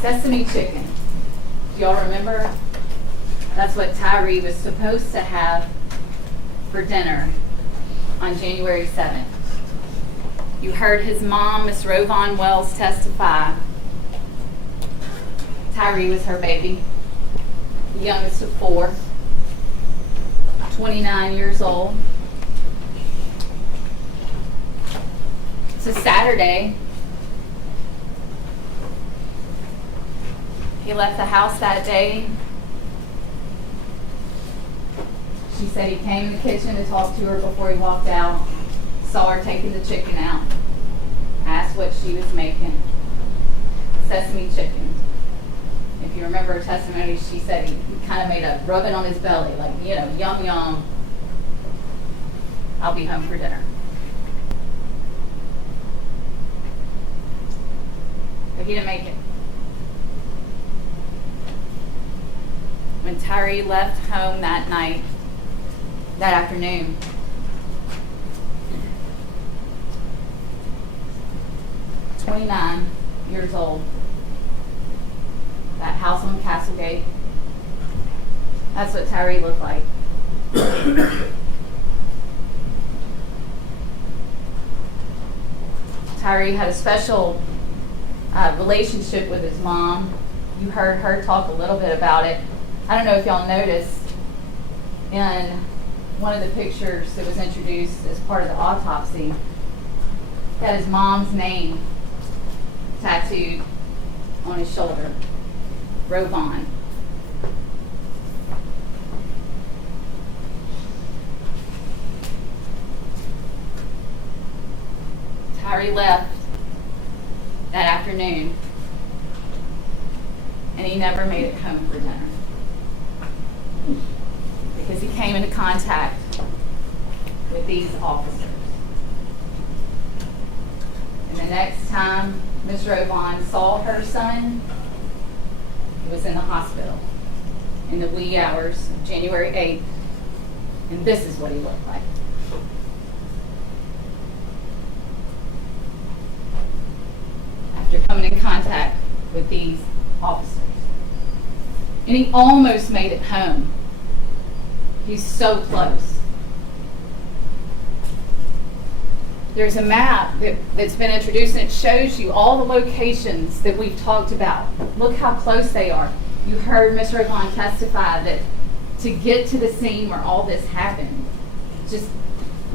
Sesame chicken. Do y'all remember? That's what Tyrie was supposed to have for dinner on January 7th. You heard his mom, Miss Rovon Wells, testify. Tyrie was her baby, the youngest of 4, 29 years old. It's a Saturday. He left the house that day. She said he came in the kitchen to talk to her before he walked out, saw her taking the chicken out, asked what she was making. Sesame chicken. If you remember her testimony, she said he kind of made a rubbing on his belly, like, yum, yum. I'll be home for dinner. But he didn't make it. When Tyrie left home that night, that afternoon, "29 years old, that house on Castlegate," that's what Tyrie looked like. Tyrie had a special relationship with his mom. You heard her talk a little bit about it. I don't know if y'all noticed in one of the pictures that was introduced as part of the autopsy, got his mom's name tattooed on his shoulder, Rovon. Tyrie left that afternoon, and he never made it home for dinner because he came into contact with these officers. And the next time Ms. Rovon saw her son, he was in the hospital in the wee hours of January 8th, and this is what he looked like. After coming in contact with these officers. And he almost made it home. He's so close. There's a map that's been introduced, and it shows you all the locations that we've talked about. Look how close they are. You heard Ms. Rovon testify that to get to the scene where all this happened, just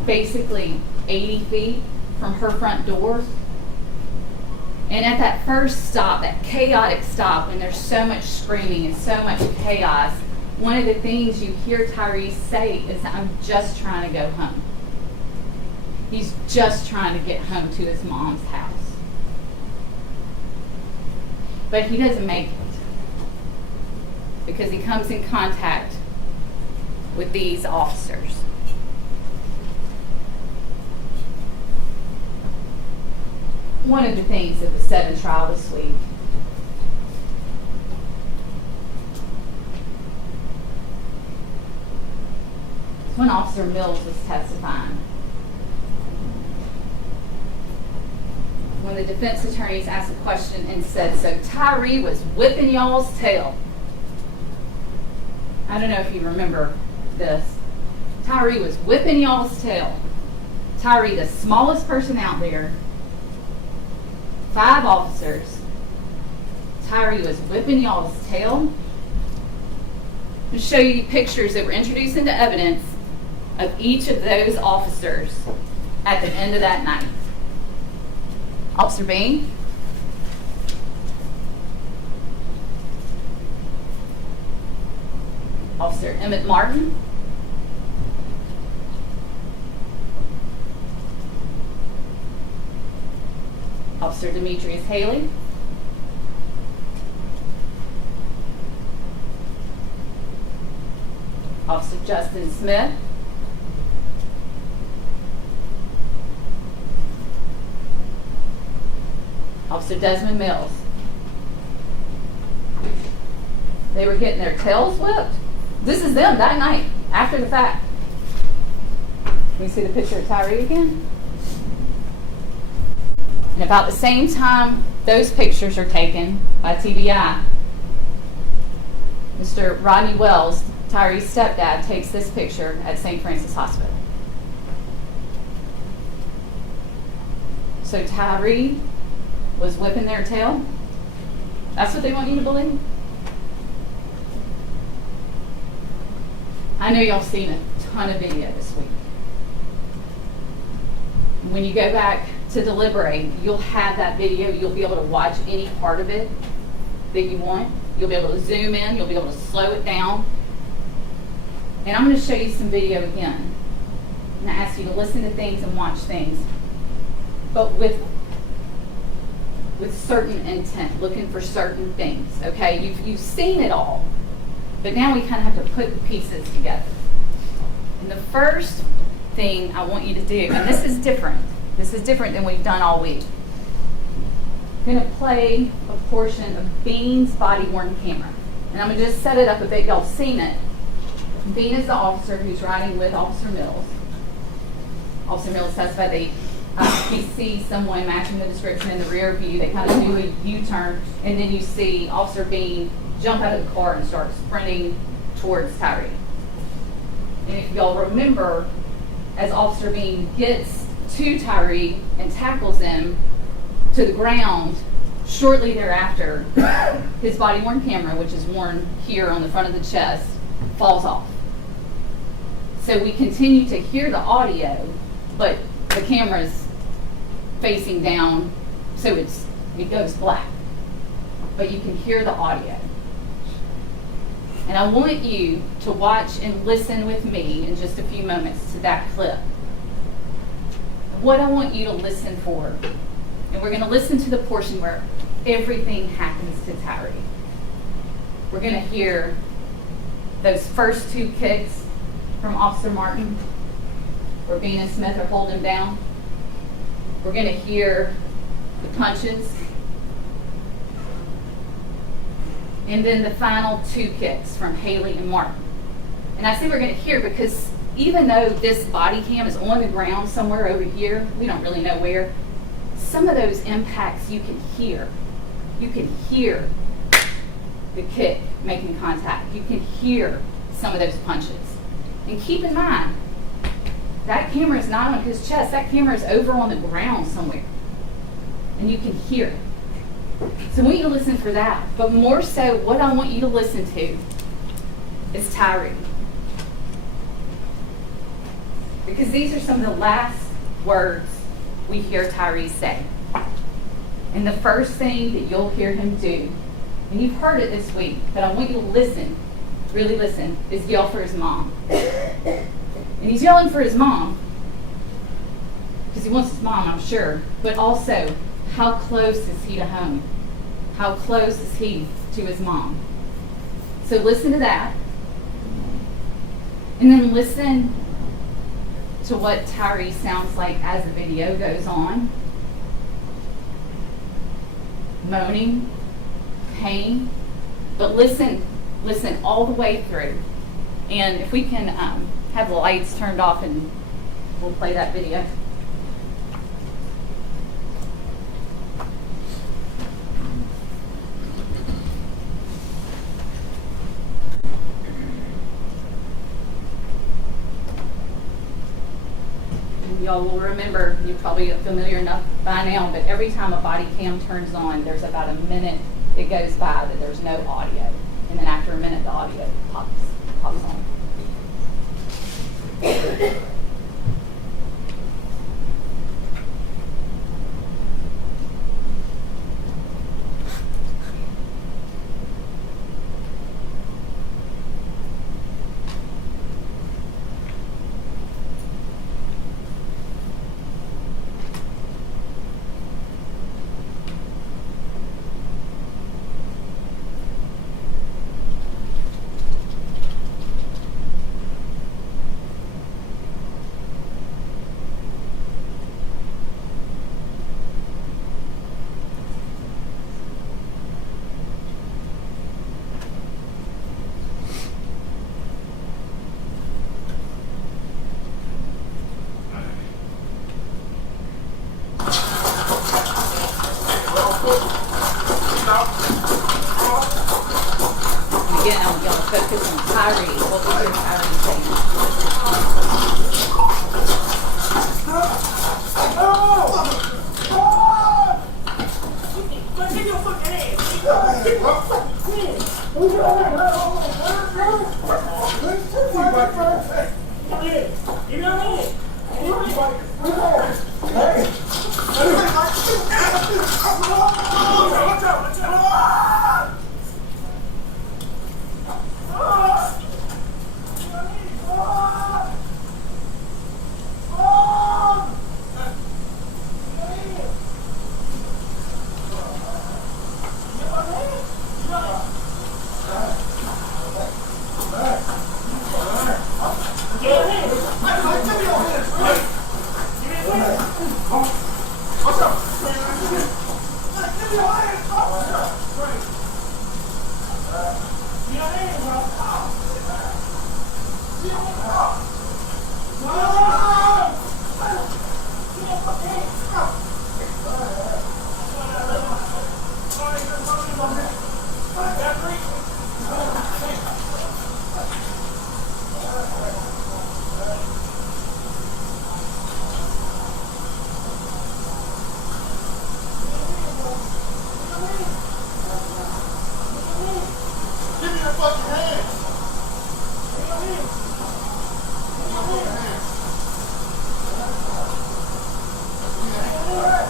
basically 80 feet from her front door. And at that first stop, that chaotic stop, when there's so much screaming and so much chaos, one of the things you hear Tyrie say is, "I'm just trying to go home." He's just trying to get home to his mom's house. But he doesn't make it because he comes in contact with these officers. One of the things that was said in trial this week is when Officer Mills was testifying. When the defense attorneys asked a question and said, "So Tyrie was whipping y'all's tail." I don't know if you remember this. Tyrie was whipping y'all's tail. Tyrie, the smallest person out there, 5 officers. Tyrie was whipping y'all's tail. I'll show you pictures that were introduced into evidence of each of those officers at the end of that night. Officer Bean. Officer Emmett Martin. Officer Demetrius Haley. Officer Justin Smith. Officer Desmond Mills. They were getting their tails whipped. This is them that night, after the fact. Can you see the picture of Tyrie again? And about the same time those pictures are taken by TBI, Mr. Rodney Wells, Tyrie's stepdad, takes this picture at St. Francis Hospital. So Tyrie was whipping their tail? That's what they want you to believe? I know y'all seen a ton of video this week. When you go back to deliberate, you'll have that video. You'll be able to watch any part of it that you want. You'll be able to zoom in. You'll be able to slow it down. And I'm going to show you some video again. And I ask you to listen to things and watch things, but with certain intent, looking for certain things. Okay, you've seen it all, but now we kind of have to put the pieces together. And the first thing I want you to do, and this is different. This is different than we've done all week. I'm going to play a portion of Bean's body-worn camera. And I'm going to just set it up a bit. Y'all seen it. Bean is the officer who's riding with Officer Mills. Officer Mills testified he sees someone matching the description in the rear view. They kind of do a U-turn, and then you see Officer Bean jump out of the car and start sprinting towards Tyrie. And if y'all remember, as Officer Bean gets to Tyrie and tackles him to the ground, shortly thereafter, his body-worn camera, which is worn here on the front of the chest, falls off. So we continue to hear the audio, but the camera's facing down, so it goes black. But you can hear the audio. And I want you to watch and listen with me in just a few moments to that clip. What I want you to listen for, and we're going to listen to the portion where everything happens to Tyrie. We're going to hear those first two kicks from Officer Martin, where Bean and Smith are holding him down. We're going to hear the punches. And then the final two kicks from Haley and Martin. And I say we're going to hear because even though this body cam is on the ground somewhere over here, we don't really know where, some of those impacts you can hear. You can hear the kick making contact. You can hear some of those punches. And keep in mind, that camera is not on his chest. That camera is over on the ground somewhere. And you can hear it. So I want you to listen for that. But more so, what I want you to listen to is Tyrie. Because these are some of the last words we hear Tyrie say. And the first thing that you'll hear him do, and you've heard it this week, but I want you to listen, really listen, is yell for his mom. And he's yelling for his mom because he wants his mom, I'm sure, but also, how close is he to home? How close is he to his mom? So listen to that. And then listen to what Tyrie sounds like as the video goes on. Moaning, pain, but listen all the way through. And if we can have the lights turned off and we'll play that video. Y'all will remember, you're probably familiar enough by now, but every time a body cam turns on, there's about a minute that goes by that there's no audio. And then after a minute, the audio pops on. Tyrie. What was your Tyrie saying? Get your fucking hands. Get your fucking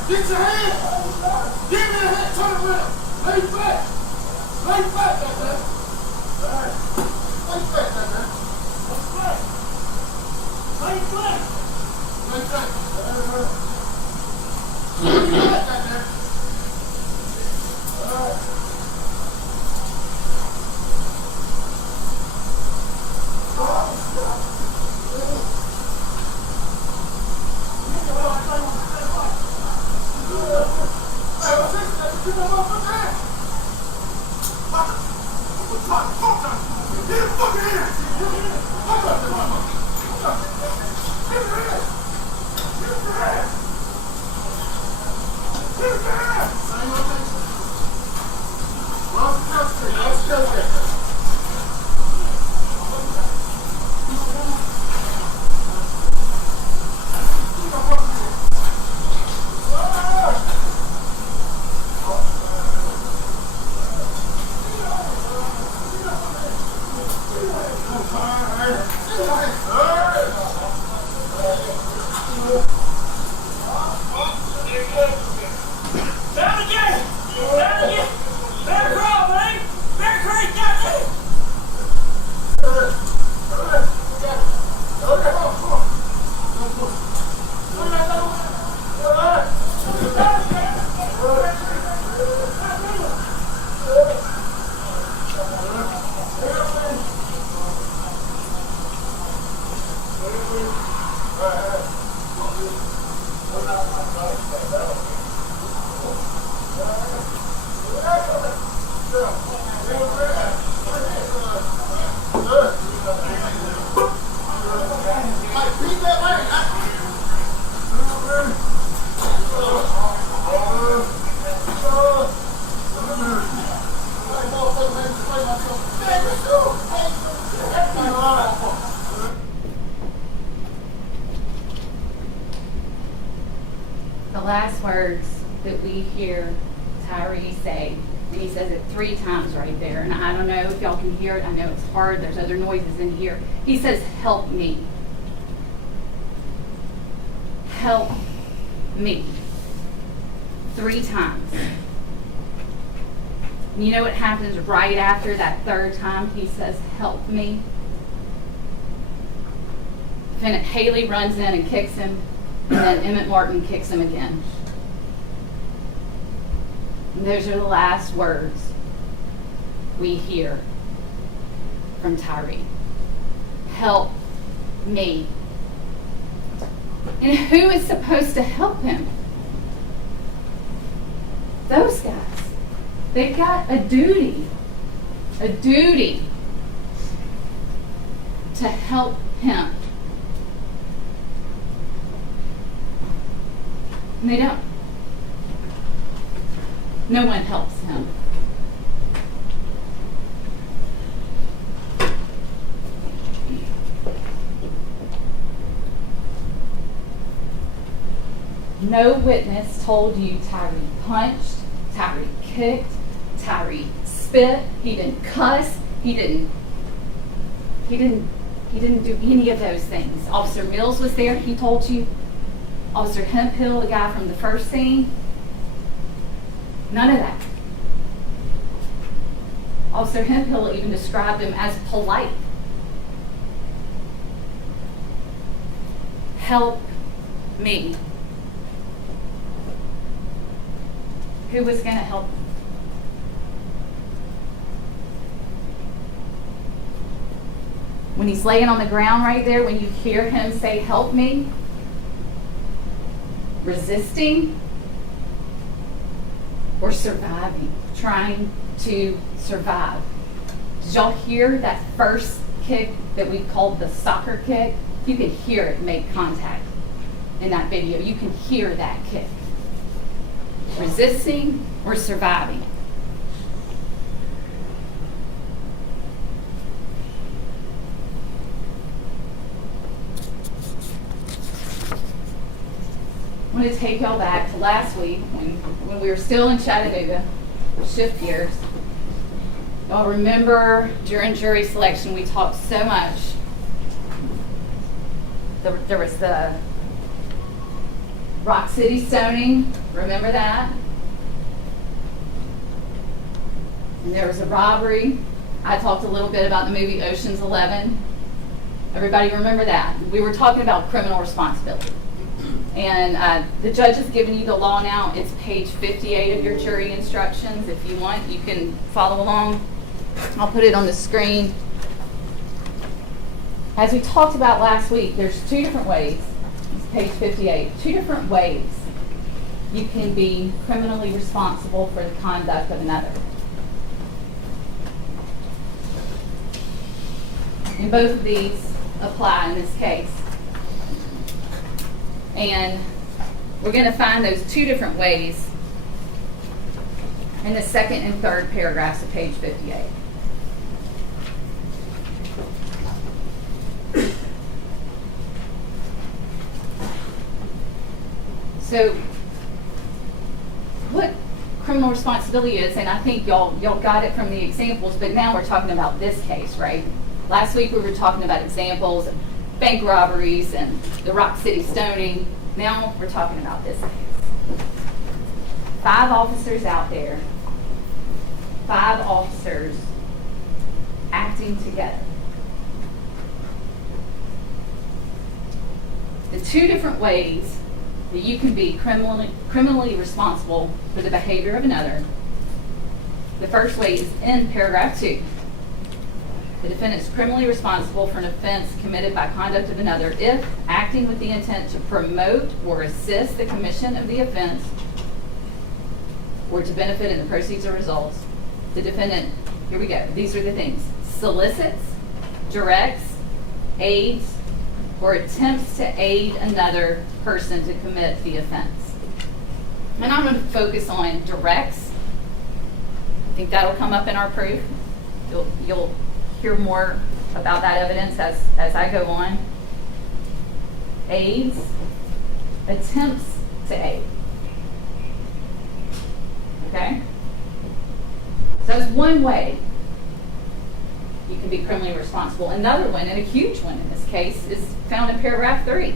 Get your hand! Give me a hand! Turn around! Lay back! Lay back, that man! Lay back, that man! Lay back! Lay back! Lay back, that man! The last words that we hear Tyrie say, and he says it 3 times right there, and I don't know if y'all can hear it. I know it's hard. There's other noises in here. He says, "Help me. Help me." 3 times. And you know what happens right after that 3rd time he says, "Help me"? Lieutenant Haley runs in and kicks him, and then Emmett Martin kicks him again. And those are the last words we hear from Tyrie. Help me. And who is supposed to help him? Those guys. They've got a duty to help him. And they don't. No one helps him. No witness told you Tyrie punched, Tyrie kicked, Tyrie spit, he didn't cuss, he didn't do any of those things. Officer Mills was there, he told you. Officer Hemphill, the guy from the first scene, none of that. Officer Hemphill even described him as polite. Help me. Who was going to help him? When he's laying on the ground right there, when you hear him say, help me, resisting or surviving, trying to survive. Did y'all hear that first kick that we called the soccer kick? You could hear it make contact in that video. You can hear that kick. Resisting or surviving. I want to take y'all back to last week when we were still in Chattanooga, shift gears. Y'all remember during jury selection we talked so much. There was the Rock City stoning, remember that? And there was a robbery. I talked a little bit about the movie Ocean's 11. Everybody remember that? We were talking about criminal responsibility. And the judge has given you the law now. It's page 58 of your jury instructions. If you want, you can follow along. I'll put it on the screen. As we talked about last week, there's two different ways. It's page 58. Two different ways you can be criminally responsible for the conduct of another. And both of these apply in this case. And we're going to find those two different ways in the second and third paragraphs of page 58. So, what criminal responsibility is, and I think y'all got it from the examples, but now we're talking about this case, right? Last week we were talking about examples of bank robberies and the Rock City stoning. Now we're talking about this case. 5 officers out there, 5 officers acting together. The two different ways that you can be criminally responsible for the behavior of another. The first way is in paragraph 2. The defendant is criminally responsible for an offense committed by conduct of another if, acting with the intent to promote or assist the commission of the offense or to benefit in the proceeds or results, the defendant, here we go, these are the things, solicits, directs, aids, or attempts to aid another person to commit the offense. And I'm going to focus on directs. I think that'll come up in our proof. You'll hear more about that evidence as I go on. Aids, attempts to aid. Okay? So that's one way you can be criminally responsible. Another one, and a huge one in this case, is found in paragraph 3.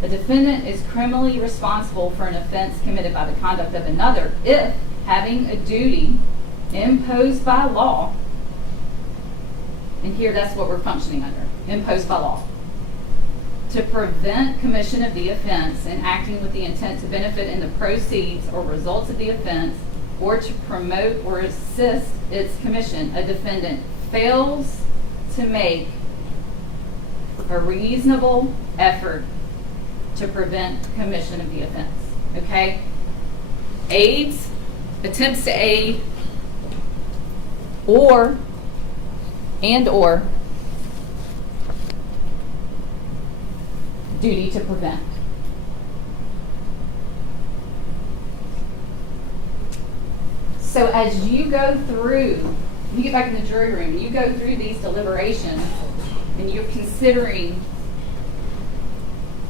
The defendant is criminally responsible for an offense committed by the conduct of another if, having a duty imposed by law, and here that's what we're functioning under, imposed by law, to prevent commission of the offense and acting with the intent to benefit in the proceeds or results of the offense or to promote or assist its commission, a defendant fails to make a reasonable effort to prevent commission of the offense. Okay? Aids, attempts to aid, or duty to prevent. So as you go through, you get back in the jury room, you go through these deliberations, and you're considering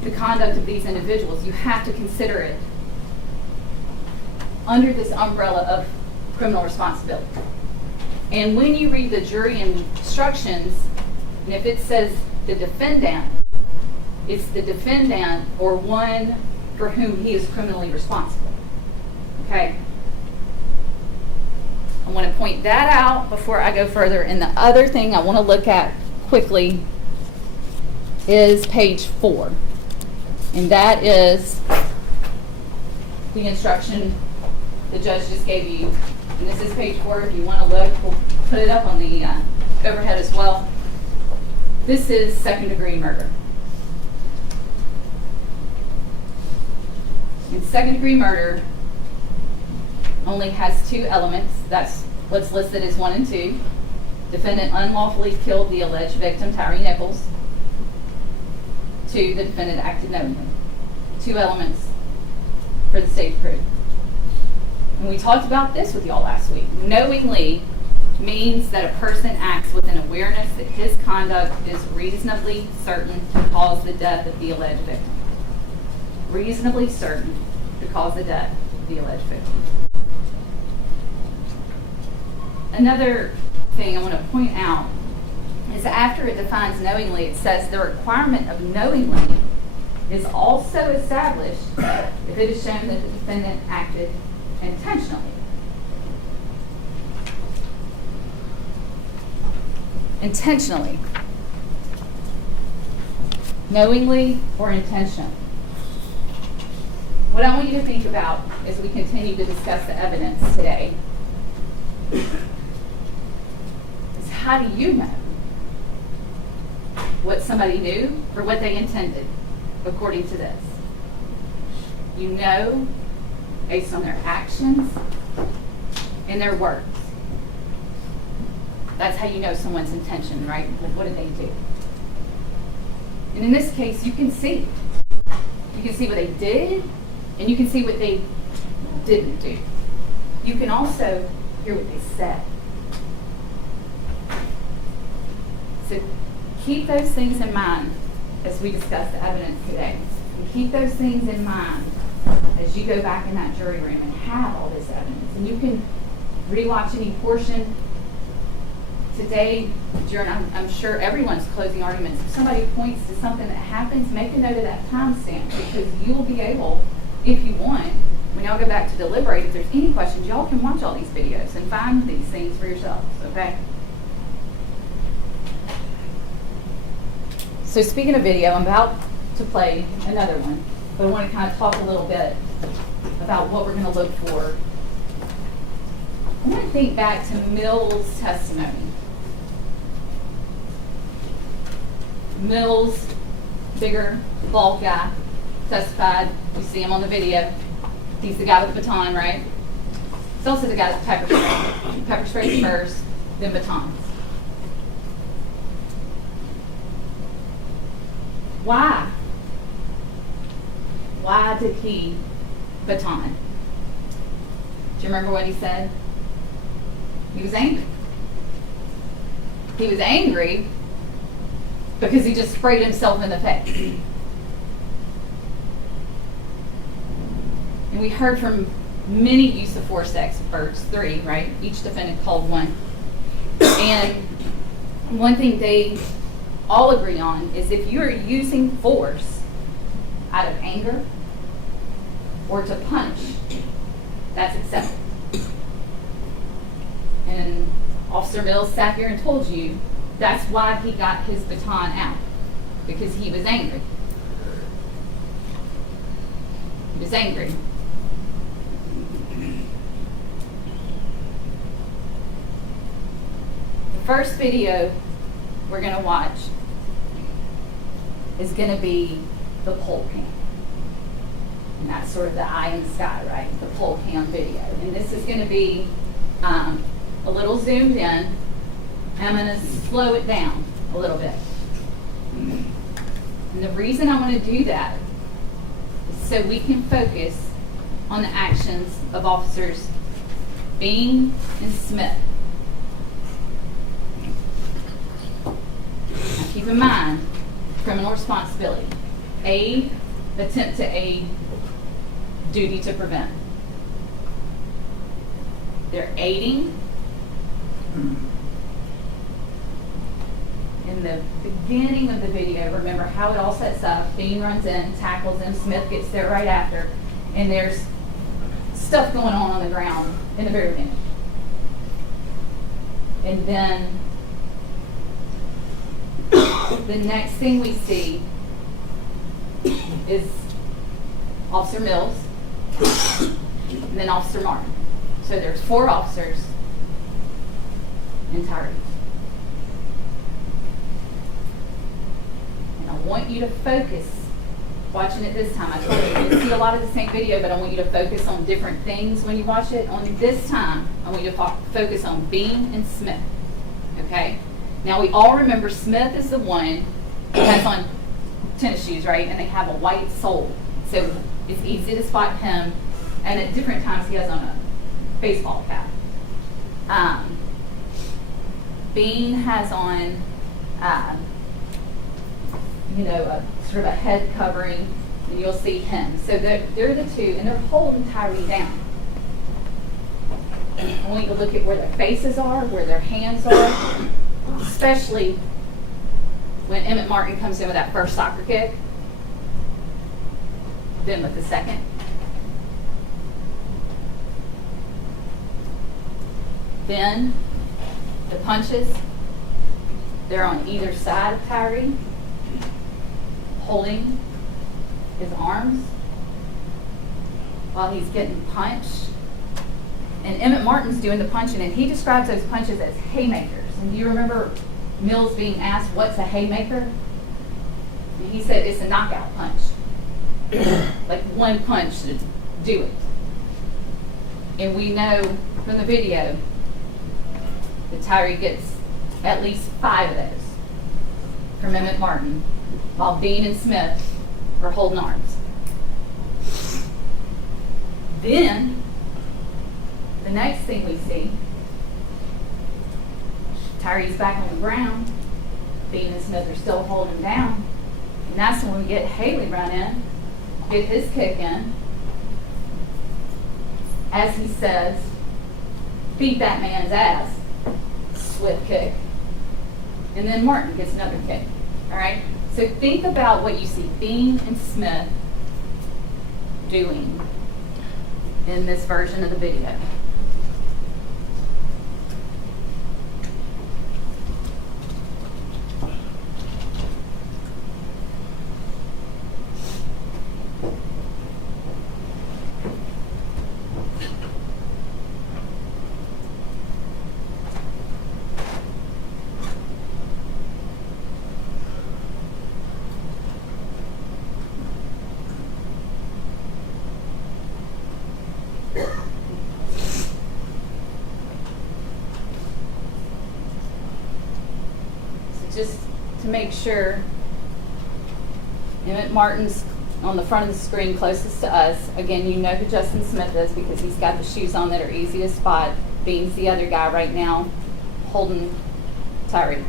the conduct of these individuals, you have to consider it under this umbrella of criminal responsibility. And when you read the jury instructions, and if it says the defendant, it's the defendant or one for whom he is criminally responsible. Okay? I want to point that out before I go further. And the other thing I want to look at quickly is page 4. And that is the instruction the judge just gave you. And this is page 4. If you want to look, we'll put it up on the overhead as well. This is second-degree murder. And second-degree murder only has 2 elements. That's what's listed as 1 and 2. Defendant unlawfully killed the alleged victim, Tyre Nichols. 2, the defendant acted knowingly. 2 elements for the state proof. And we talked about this with y'all last week. Knowingly means that a person acts with an awareness that his conduct is reasonably certain to cause the death of the alleged victim. Reasonably certain to cause the death of the alleged victim. Another thing I want to point out is that after it defines knowingly, it says the requirement of knowingly is also established if it is shown that the defendant acted intentionally. Intentionally. Knowingly or intentionally. What I want you to think about as we continue to discuss the evidence today is, how do you know what somebody knew or what they intended according to this? You know based on their actions and their words. That's how you know someone's intention, right? What did they do? And in this case, you can see. You can see what they did, and you can see what they didn't do. You can also hear what they said. So keep those things in mind as we discuss the evidence today. And keep those things in mind as you go back in that jury room and have all this evidence. And you can rewatch any portion today during, I'm sure, everyone's closing arguments. If somebody points to something that happens, make a note of that timestamp, because you'll be able, if you want, when y'all go back to deliberate, if there's any questions, y'all can watch all these videos and find these things for yourselves, okay? So speaking of video, I'm about to play another one, but I want to kind of talk a little bit about what we're going to look for. I want to think back to Mills' testimony. Mills, bigger, bald guy, testified. You see him on the video. He's the guy with the baton, right? He's also the guy with pepper spray. Pepper sprays first, then batons. Why? Why did he baton? Do you remember what he said? He was angry. He was angry because he just sprayed himself in the face. And we heard from many use of force experts, 3, right? Each defendant called 1. And one thing they all agree on is if you are using force out of anger or to punish, that's acceptable. And Officer Mills sat here and told you that's why he got his baton out, because he was angry. He was angry. The first video we're going to watch is going to be the pole cam. And that's sort of the eye in the sky, right? The pole cam video. And this is going to be a little zoomed in. I'm going to slow it down a little bit. And the reason I want to do that is so we can focus on the actions of Officers Bean and Smith. Now keep in mind, criminal responsibility. aid, attempt to aid, duty to prevent. They're aiding. In the beginning of the video, remember how it all sets up. Bean runs in, tackles him, Smith gets there right after, and there's stuff going on the ground in the very beginning. And then the next thing we see is Officer Mills and then Officer Martin. So there's 4 officers in Tyre. And I want you to focus, watching it this time. I told you you can see a lot of the same video, but I want you to focus on different things when you watch it. Only this time, I want you to focus on Bean and Smith. Okay? Now we all remember Smith is the one who has on tennis shoes, right? And they have a white sole. So it's easy to spot him. And at different times he has on a baseball cap. Bean has on, a sort of a head covering, and you'll see him. So they're the two, and they're holding Tyrie down. I want you to look at where their faces are, where their hands are, especially when Emmett Martin comes in with that first soccer kick, then with the second. Then the punches, they're on either side of Tyrie, holding his arms while he's getting punched. And Emmett Martin's doing the punching, and he describes those punches as haymakers. And do you remember Mills being asked, what's a haymaker? And he said, it's a knockout punch. Like one punch to do it. And we know from the video that Tyrie gets at least 5 of those from Emmett Martin, while Bean and Smith are holding arms. Then, the next thing we see, Tyrie's back on the ground, Bean and Smith are still holding him down, and that's when we get Haley run in, get his kick in, as he says, beat that man's ass, swift kick, and then Martin gets another kick, all right? So think about what you see Bean and Smith doing in this version of the video. Just to make sure, Emmett Martin's on the front of the screen closest to us. Again, you know who Justin Smith is because he's got the shoes on that are easy to spot. Bean's the other guy right now holding Tyrie.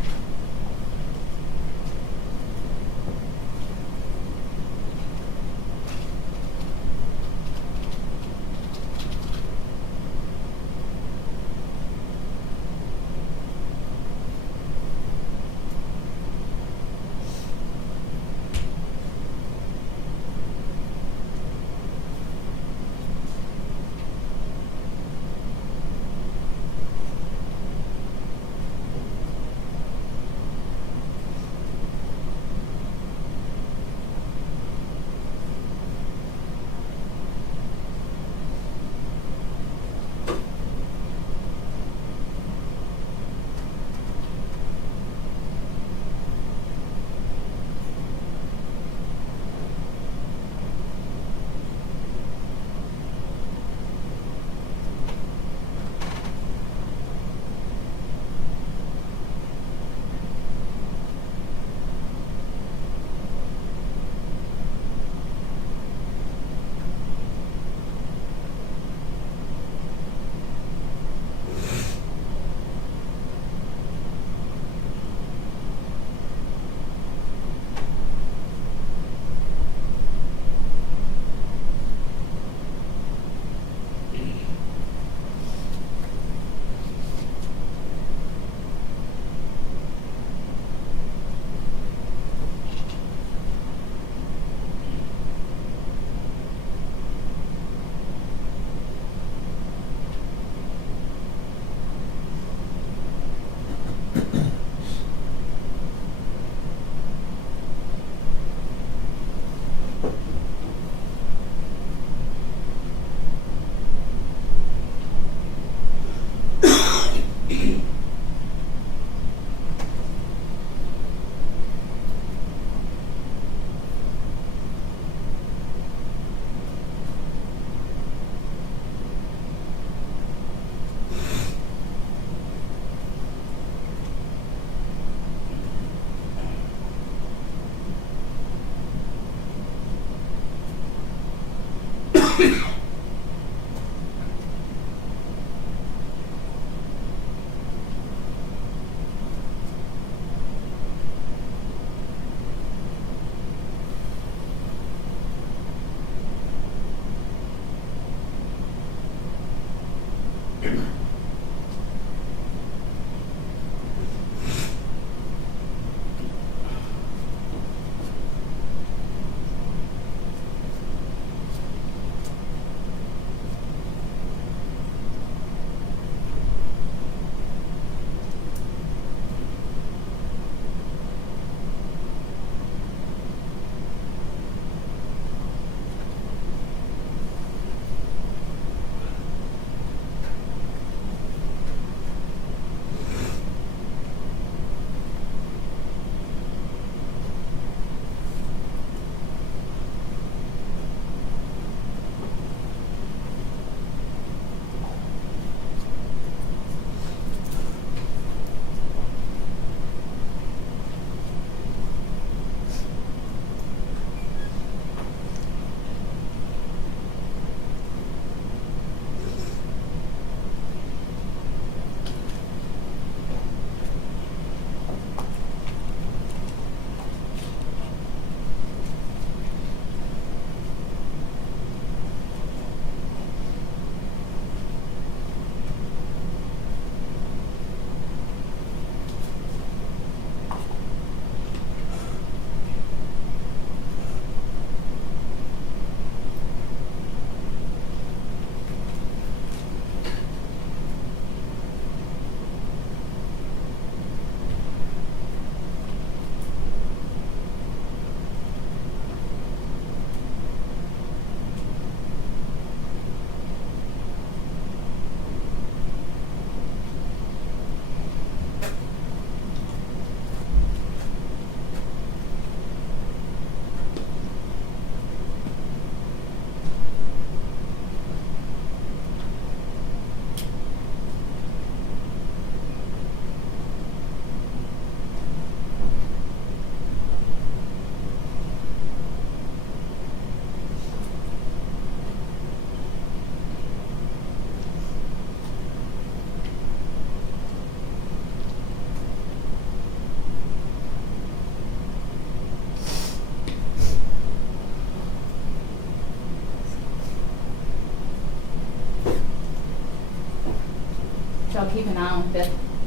y'all keep an eye on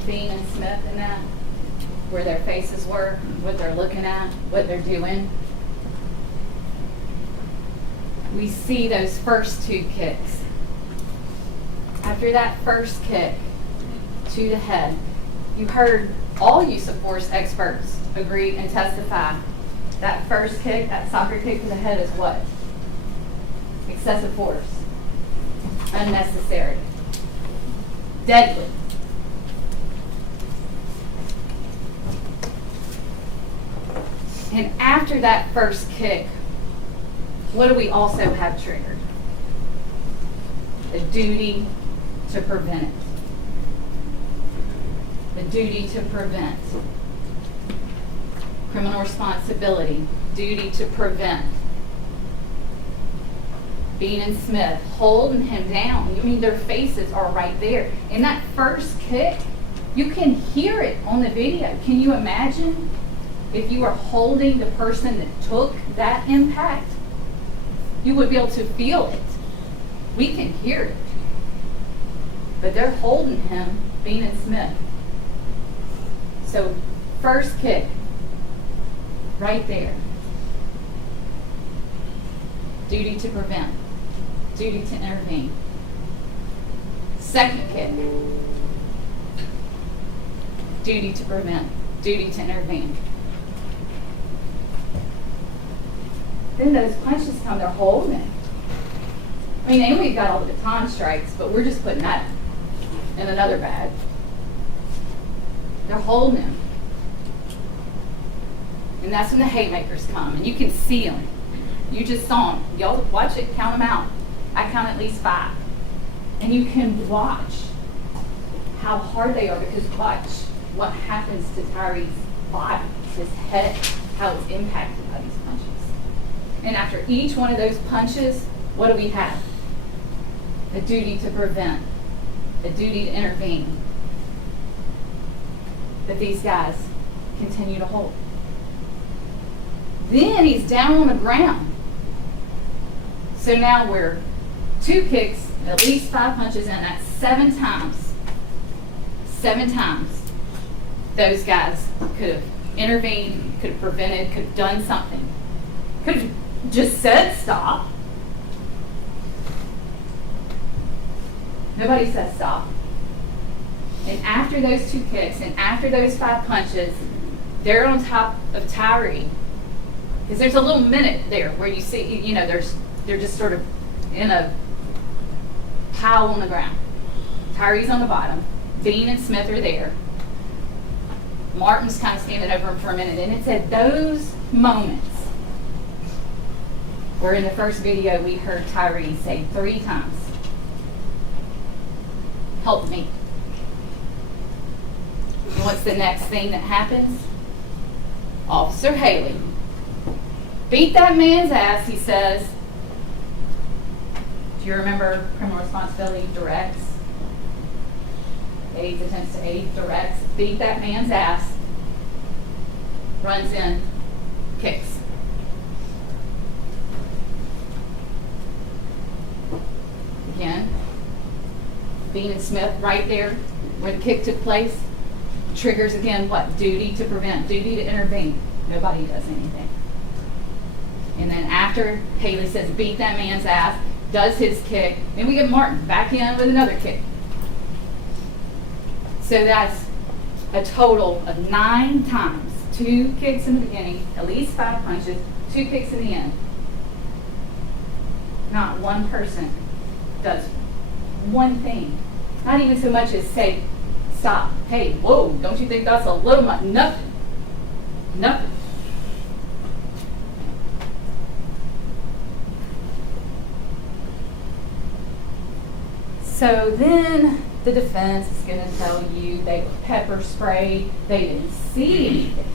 Bean and Smith and that? Where their faces were, what they're looking at, what they're doing. We see those first two kicks. After that first kick to the head, you heard all use of force experts agree and testify that first kick, that soccer kick to the head is what? Excessive force. Unnecessary. Deadly. And after that first kick, what do we also have triggered? The duty to prevent it. The duty to prevent. Criminal responsibility, duty to prevent. Bean and Smith holding him down. I mean, their faces are right there. In that first kick, you can hear it on the video. Can you imagine if you were holding the person that took that impact? You would be able to feel it. We can hear it. But they're holding him, Bean and Smith. So, first kick, right there. Duty to prevent. Duty to intervene. Second kick. Duty to prevent. Duty to intervene. Then those punches come, they're holding it. I mean, and we've got all the baton strikes, but we're just putting that in another bag. They're holding him. And that's when the haymakers come, and you can see them. You just saw them. Y'all watch it, count them out. I count at least 5. And you can watch how hard they are, because watch what happens to Tyrie's body, his head, how it's impacted by these punches. And after each one of those punches, what do we have? A duty to prevent, a duty to intervene. But these guys continue to hold. Then he's down on the ground. So now we're 2 kicks, at least 5 punches, and that's 7 times. 7 times. Those guys could have intervened, could have prevented, could have done something. Could have just said stop. Nobody says stop. And after those 2 kicks and after those 5 punches, they're on top of Tyrie. Because there's a little minute there where you see, you know, they're just sort of in a pile on the ground. Tyrie's on the bottom. Bean and Smith are there. Martin's kind of standing over him for a minute. And it's at those moments where in the first video we heard Tyrie say 3 times, "Help me." And what's the next thing that happens? Officer Haley. Beat that man's ass, he says. Do you remember criminal responsibility directs? Aids, attempts to aid, directs. Beat that man's ass. Runs in, kicks. Again. Bean and Smith right there where the kick took place. Triggers again what? Duty to prevent, duty to intervene. Nobody does anything. And then after Haley says beat that man's ass, does his kick, then we get Martin back in with another kick. So that's a total of 9 times. 2 kicks in the beginning, at least 5 punches, 2 kicks in the end. Not one person does one thing. Not even so much as say, stop, hey, whoa, don't you think that's a little much? Nothing. Nothing. So then the defense is going to tell you they were pepper sprayed, they didn't see anything.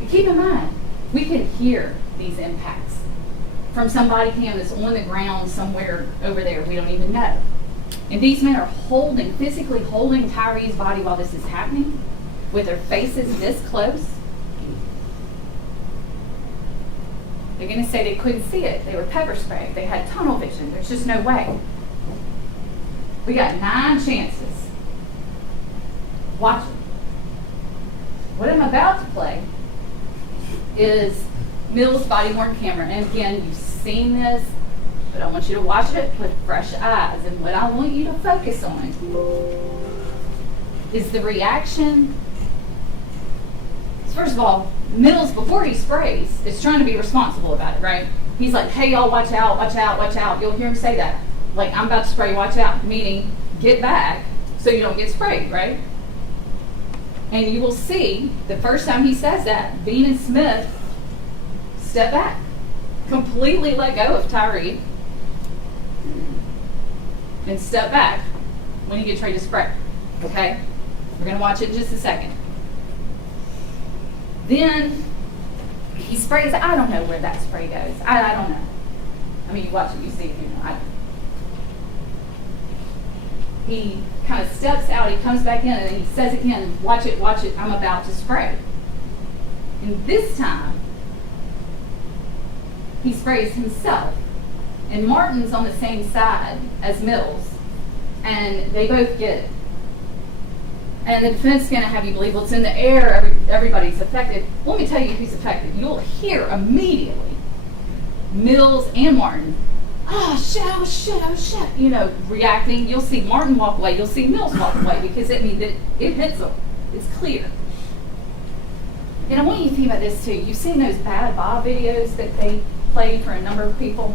But keep in mind, we can hear these impacts from some body cam that's on the ground somewhere over there we don't even know. And these men are physically holding Tyrie's body while this is happening, with their faces this close. They're going to say they couldn't see it. They were pepper sprayed. They had tunnel vision. There's just no way. We got 9 chances Watch it. What I'm about to play is Mills' body-worn camera. And again, you've seen this, but I want you to watch it with fresh eyes. And what I want you to focus on is the reaction. First of all, Mills, before he sprays, is trying to be responsible about it, right? He's like, hey, y'all, watch out, watch out, watch out. You'll hear him say that. Like, I'm about to spray, watch out. Meaning, get back so you don't get sprayed, right? And you will see, the first time he says that, Bean and Smith step back. Completely let go of Tyrie. And step back when he gets ready to spray. Okay? We're going to watch it in just a second. Then he sprays. I don't know where that spray goes. I don't know. I mean, you watch it, you see it, you know. He kind of steps out, he comes back in, and he says again, watch it, I'm about to spray. And this time, he sprays himself. And Martin's on the same side as Mills. And they both get it. And the defense is going to have you believe, well, it's in the air, everybody's affected. Well, let me tell you who's affected. You'll hear immediately Mills and Martin, oh shit, you know, reacting. You'll see Martin walk away, you'll see Mills walk away, because it means that it hits them. It's clear. And I want you to think about this too. You've seen those Bad Bob videos that they played for a number of people?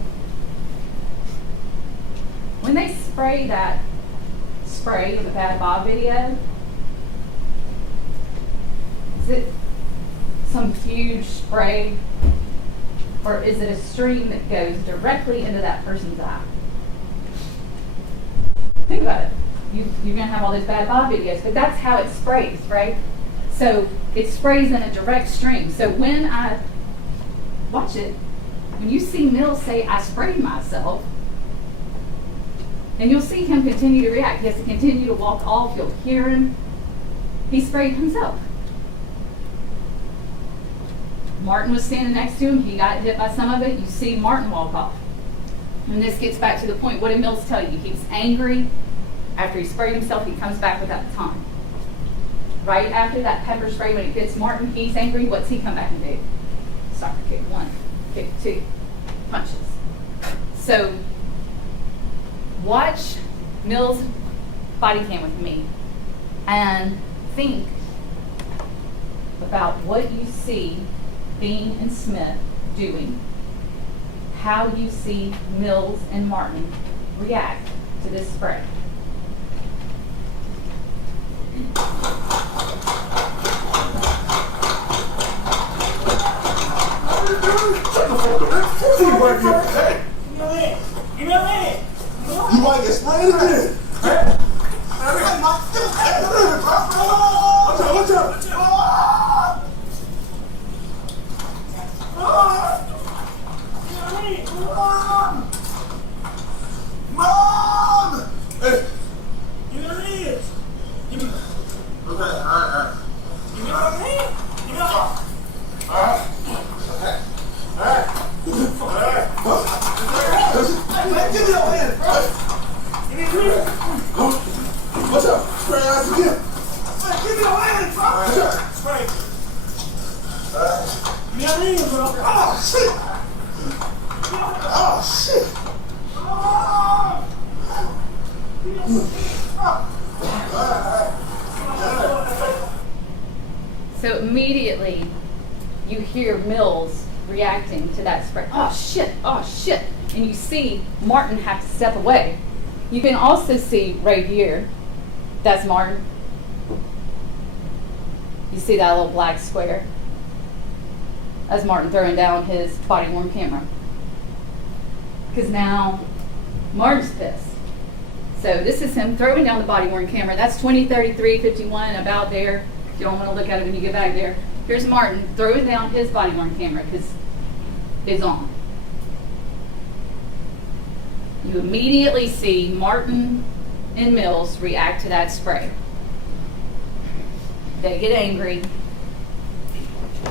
When they spray that spray in the Bad Bob video, is it some huge spray, or is it a stream that goes directly into that person's eye? Think about it. You're going to have all those Bad Bob videos, but that's how it sprays, right? So it sprays in a direct stream. So when I watch it, when you see Mills say, I sprayed myself, and you'll see him continue to react. He has to continue to walk off. You'll hear him. He sprayed himself. Martin was standing next to him. He got hit by some of it. You see Martin walk off. And this gets back to the point. What did Mills tell you? He's angry. After he sprayed himself, he comes back with that baton. Right after that pepper spray, when it hits Martin, he's angry. What's he come back and do? Soccer kick 1, kick 2, punches. So watch Mills' body cam with me and think about what you see Bean and Smith doing, how you see Mills and Martin react to this spray. You might get sprayed again. Watch out. Mom! Hey. Give me your hands. Give me. Okay, all right. Give me your hand. Give me your hand. All right. Okay. All right. Give me your hand. Give me your hand. Watch out. Spray eyes again. Give me your hand. Watch out. Spray. All right. Give me your hand, bro. Oh, shit. Oh, shit. So immediately you hear Mills reacting to that spray. Oh shit, and you see Martin have to step away. You can also see right here, that's Martin. You see that little black square? That's Martin throwing down his body-worn camera. Because now Martin's pissed. So this is him throwing down the body-worn camera. That's 20, 33, 51, about there. If you don't want to look at it when you get back there. Here's Martin throwing down his body-worn camera because it's on. You immediately see Martin and Mills react to that spray. They get angry,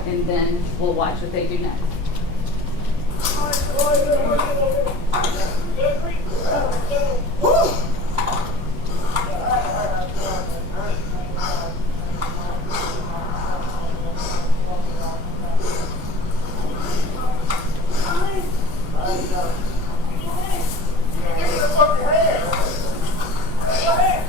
and then we'll watch what they do next. Give me the fucking hand. Go ahead.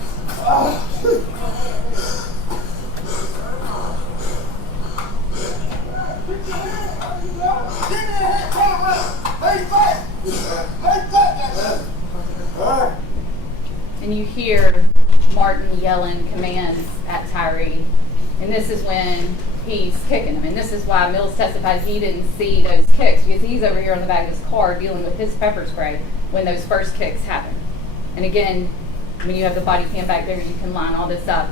And you hear Martin yelling commands at Tyrie. And this is when he's kicking him. And this is why Mills testified he didn't see those kicks, because he's over here on the back of his car dealing with his pepper spray when those first kicks happen. And again, when you have the body cam back there, you can line all this up.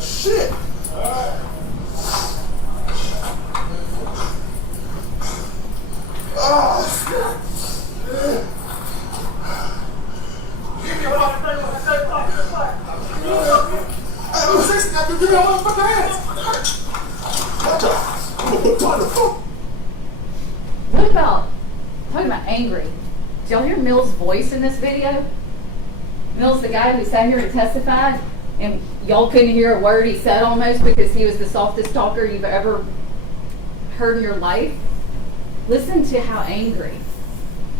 Shit! What about, talking about angry, did y'all hear Mills' voice in this video? Mills, the guy who sat here and testified, and y'all couldn't hear a word he said almost because he was the softest talker you've ever heard in your life. Listen to how angry.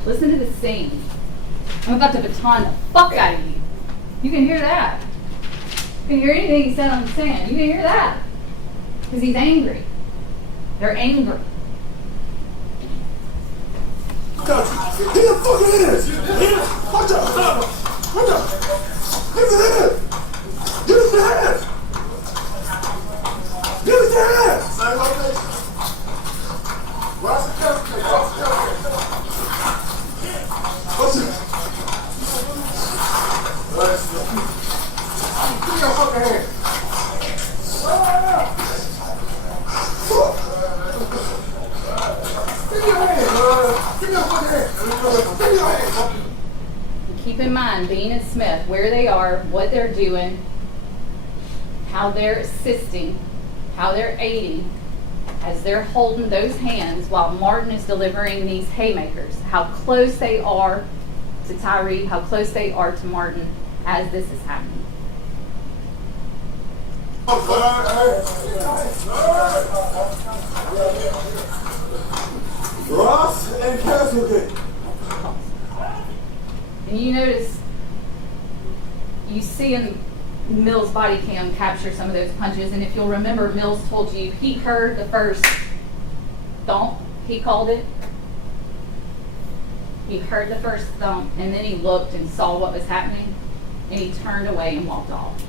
Listen to the scene. I'm about to baton the fuck out of you. You can hear that. You can hear anything he said on the stand. You can hear that. Because he's angry. They're angry. Get the fucking hands! Watch out! Watch out! Give me the hands! Give us the hands! Give us the hands! Same location. Watch the camera. Watch the camera. Watch it. Give me your fucking hands. Keep in mind, Bean and Smith, where they are, what they're doing, how they're assisting, how they're aiding, as they're holding those hands while Martin is delivering these haymakers, how close they are to Tyrie, how close they are to Martin as this is happening. Ross and Castlegate. And you notice, you see in Mills' body cam capture some of those punches, and if you'll remember, Mills told you he heard the first thump, he called it. He heard the first thump, and then he looked and saw what was happening, and he turned away and walked off.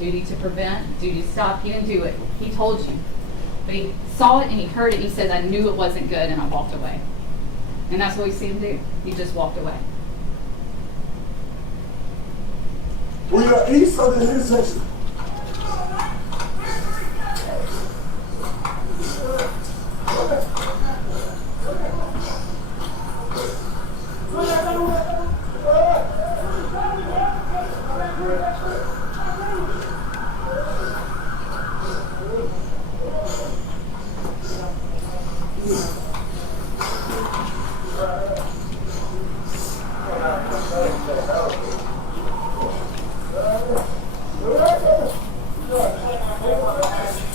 Duty to prevent, duty to stop, he didn't do it. He told you. But he saw it and he heard it, and he says, I knew it wasn't good, and I walked away. And that's what we see him do. He just walked away. We are east of the intersection.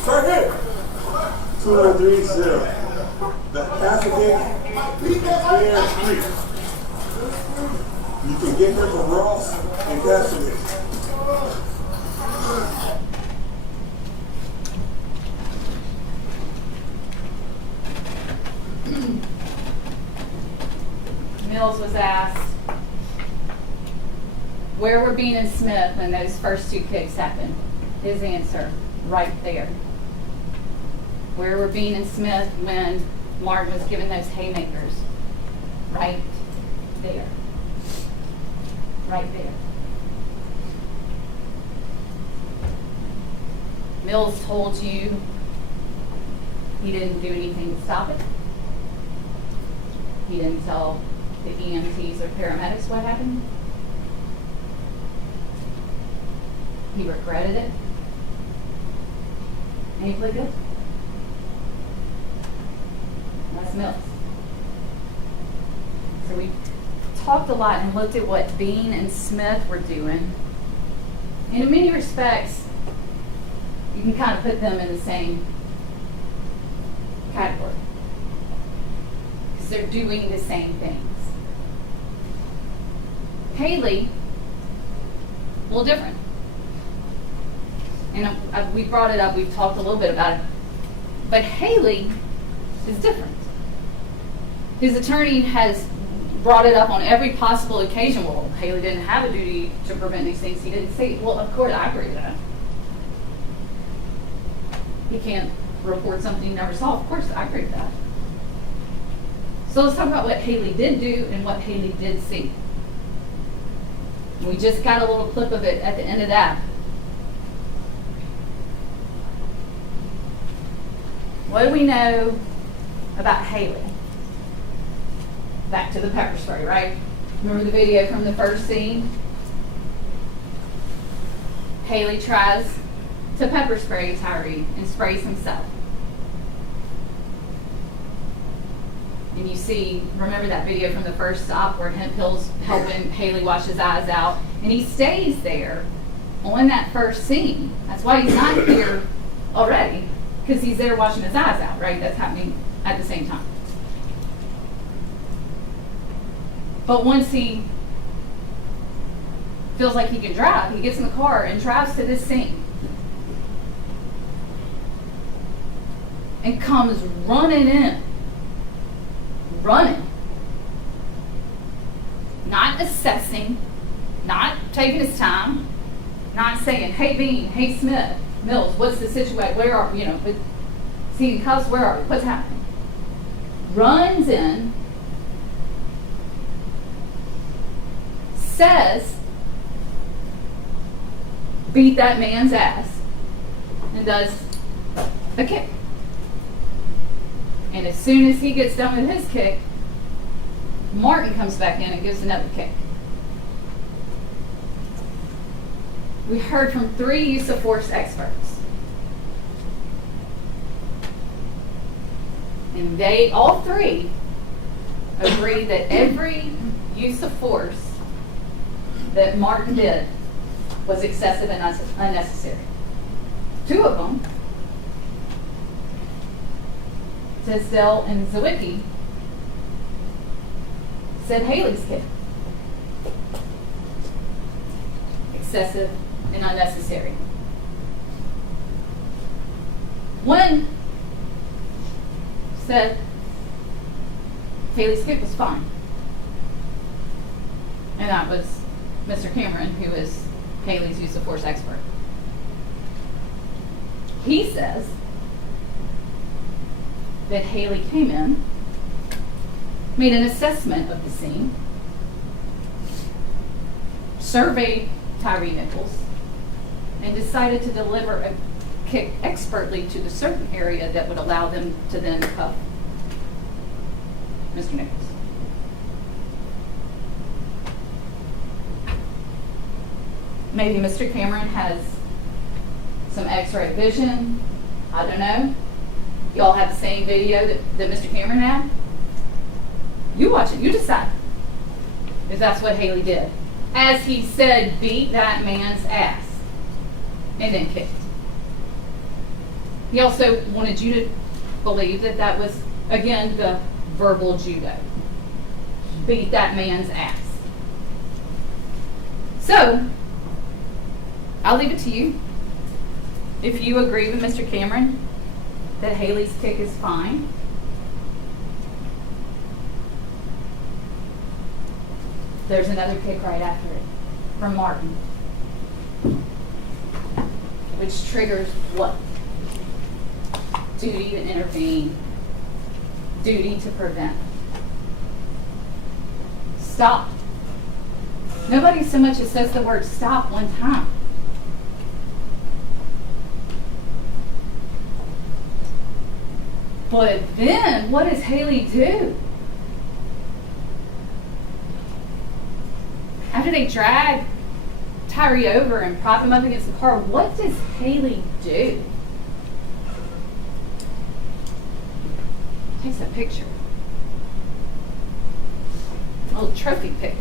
Right here. 2930. The Castlegate Air Street. You can get here from Ross and Castlegate. Mills was asked, where were Bean and Smith when those first two kicks happened? His answer, right there. Where were Bean and Smith when Martin was given those haymakers? Right there. Right there. Mills told you he didn't do anything to stop it. He didn't tell the EMTs or paramedics what happened. He regretted it. And he pleaded guilty. That's Mills. So we talked a lot and looked at what Bean and Smith were doing. And in many respects, you can kind of put them in the same category. Because they're doing the same things. Haley, a little different. And we brought it up, we've talked a little bit about it. But Haley is different. His attorney has brought it up on every possible occasion. Well, Haley didn't have a duty to prevent these things. He didn't say, well, of course, I agree with that. He can't report something he never saw. Of course, I agree with that. So let's talk about what Haley did do and what Haley did see. We just got a little clip of it at the end of that. What do we know about Haley? Back to the pepper spray, right? Remember the video from the first scene? Haley tries to pepper spray Tyrie and sprays himself. And you see, remember that video from the first stop where Hemphill's helping Haley wash his eyes out? And he stays there on that first scene. That's why he's not here already, because he's there washing his eyes out, right? That's happening at the same time. But once he feels like he can drive, he gets in the car and drives to this scene. And comes running in. Running. Not assessing, not taking his time, not saying, hey Bean, hey Smith, Mills, what's the situation? Where are we? With seeing cuffs, where are we? What's happening? Runs in, says, beat that man's ass, and does a kick. And as soon as he gets done with his kick, Martin comes back in and gives another kick. We heard from 3 use of force experts. And they, all 3, agree that every use of force that Martin did was excessive and unnecessary. 2 of them, Tisdale and Zawicki, said Haley's kick excessive and unnecessary. One said Haley's kick was fine. And that was Mr. Cameron, who is Haley's use of force expert. He says that Haley came in, made an assessment of the scene, surveyed Tyre Nichols, and decided to deliver a kick expertly to the certain area that would allow them to then cuff Mr. Nichols. Maybe Mr. Cameron has some x-ray vision. I don't know. Y'all have the same video that Mr. Cameron had. You watch it. You decide if that's what Haley did. As he said, beat that man's ass and then kicked. He also wanted you to believe that that was, again, the verbal judo. Beat that man's ass. So, I'll leave it to you. If you agree with Mr. Cameron that Haley's kick is fine, there's another kick right after it from Martin, which triggers what? Duty to intervene, duty to prevent. Stop. Nobody so much as says the word stop one time. But then, what does Haley do? After they drag Tyrie over and prop him up against the car, what does Haley do? Takes a picture. little trophy pick.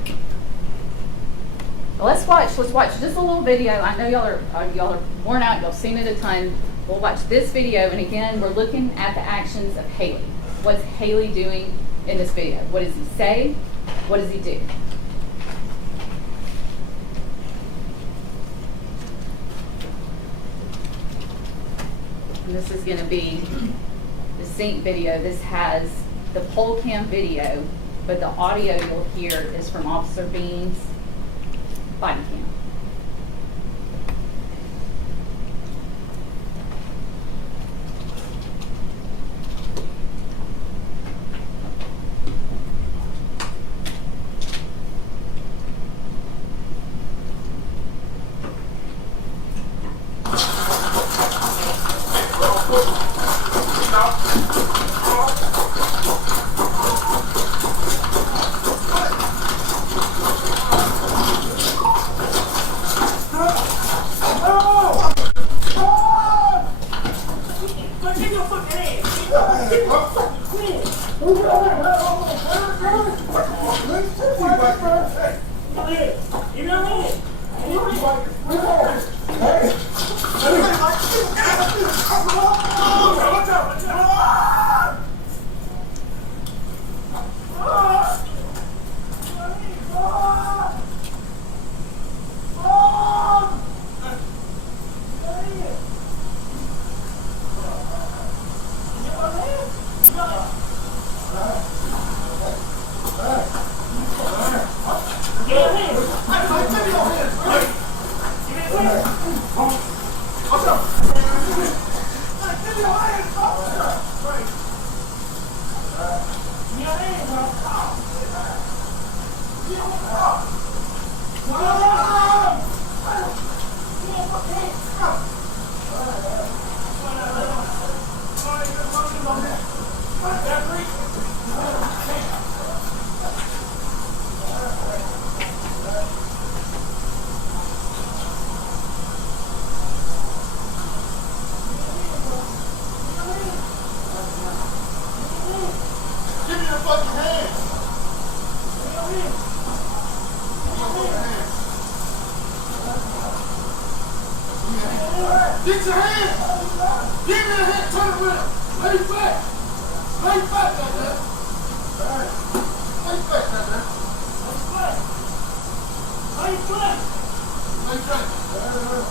Well, let's watch just a little video. I know y'all are worn out, y'all seen it a ton. We'll watch this video, and again, we're looking at the actions of Haley. What's Haley doing in this video? What does he say? What does he do? And this is going to be the sync video. This has the pole cam video, but the audio you'll hear is from Officer Bean's body cam. Get your hand! Give me a hand, turn around! Lay back! Lay back like that! Lay back like that! Lay back! Lay back! Lay back like that!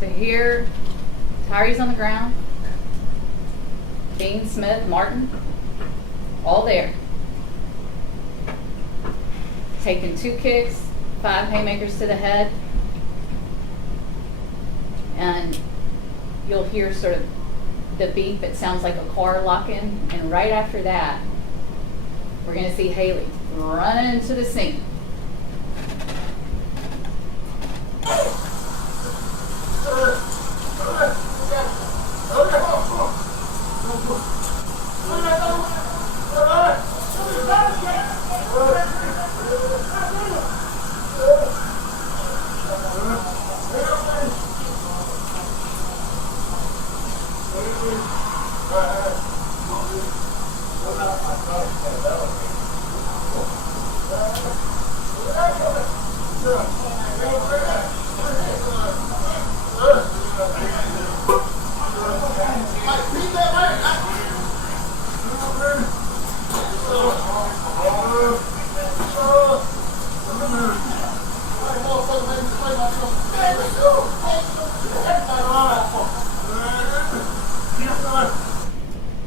So here, Tyrie's on the ground, Bean, Smith, Martin, all there. Taking 2 kicks, 5 haymakers to the head, and you'll hear sort of the beep. It sounds like a car locking, and right after that, we're going to see Haley running into the scene.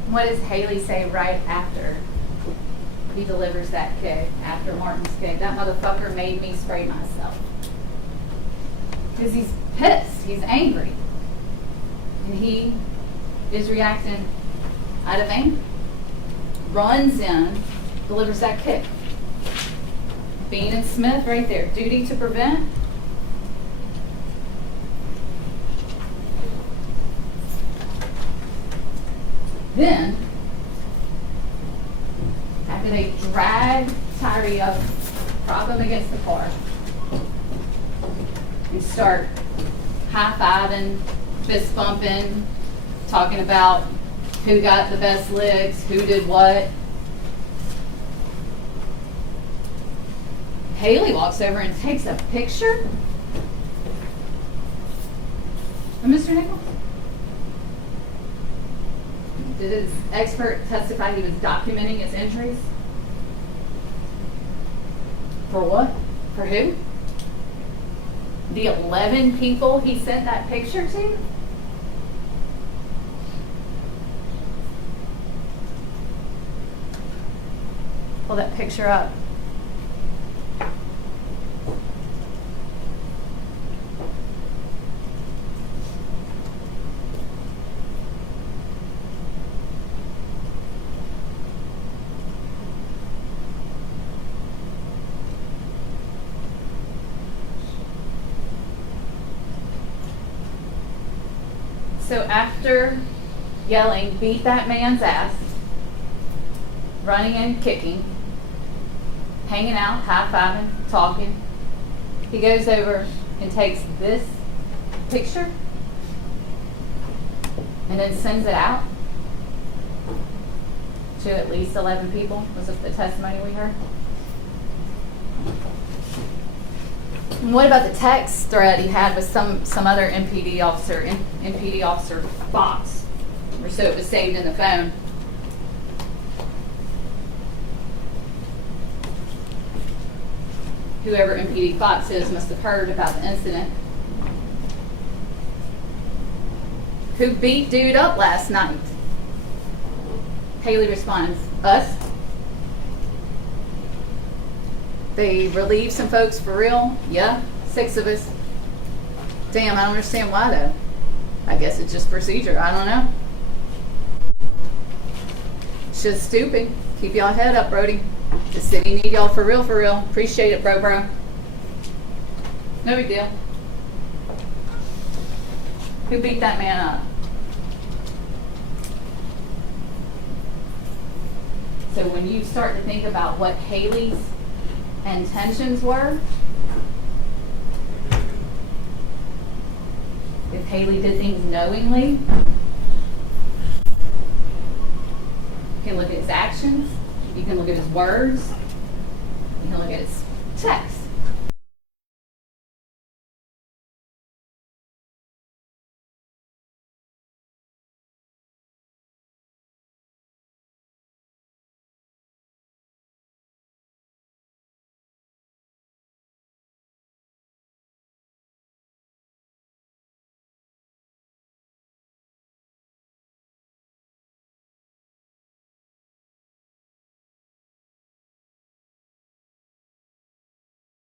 What does Haley say right after he delivers that kick, after Martin's kick? That motherfucker made me spray myself. Because he's pissed, he's angry. And he is reacting out of anger. Runs in, delivers that kick. Bean and Smith right there. Duty to prevent. Then, after they drag Tyrie up, prop him against the car, and start high-fiving, fist bumping, talking about who got the best licks, who did what. Haley walks over and takes a picture of Mr. Nichols. Did his expert testify he was documenting his injuries? For what? For who? The 11 people he sent that picture to? Pull that picture up. So after yelling, beat that man's ass, running and kicking, hanging out, high-fiving, talking, he goes over and takes this picture and then sends it out to at least 11 people, was the testimony we heard. And what about the text thread he had with some other MPD officer, MPD officer Fox, or so it was saved in the phone? Whoever MPD Fox is must have heard about the incident. Who beat dude up last night? Haley responds, us. They relieved some folks for real? Yeah, 6 of us. Damn, I don't understand why though. I guess it's just procedure, I don't know. It's just stupid. Keep y'all head up, Brody. The city need y'all for real, for real. Appreciate it, bro. No big deal. Who beat that man up? So when you start to think about what Haley's intentions were, if Haley did things knowingly, you can look at his actions, you can look at his words, you can look at his text.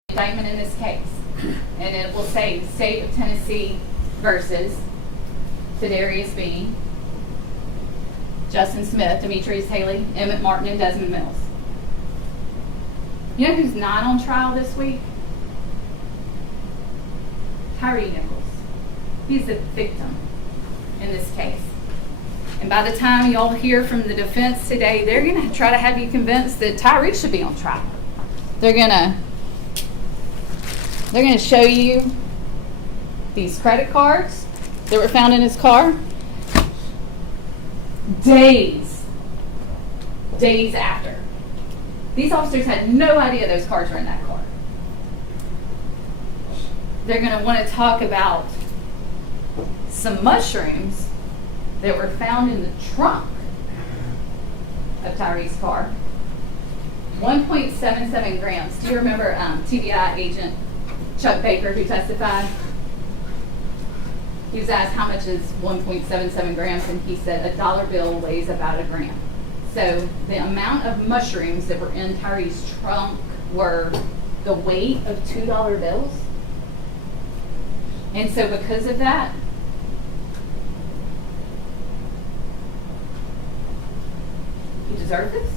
Indictment in this case, and it will say State of Tennessee versus Tadarrius Bean, Justin Smith, Demetrius Haley, Emmett Martin, and Desmond Mills. You know who's not on trial this week? Tyre Nichols. He's the victim in this case. And by the time y'all hear from the defense today, they're going to try to have you convinced that Tyrie should be on trial. They're going to show you these credit cards that were found in his car. Days after. These officers had no idea those cards were in that car. They're going to want to talk about some mushrooms that were found in the trunk of Tyrie's car. 1.77 grams. Do you remember TBI agent Chuck Baker who testified? He was asked how much is 1.77 grams, and he said a dollar bill weighs about a gram. So the amount of mushrooms that were in Tyrie's trunk were the weight of $2 bills. And so because of that, he deserved this?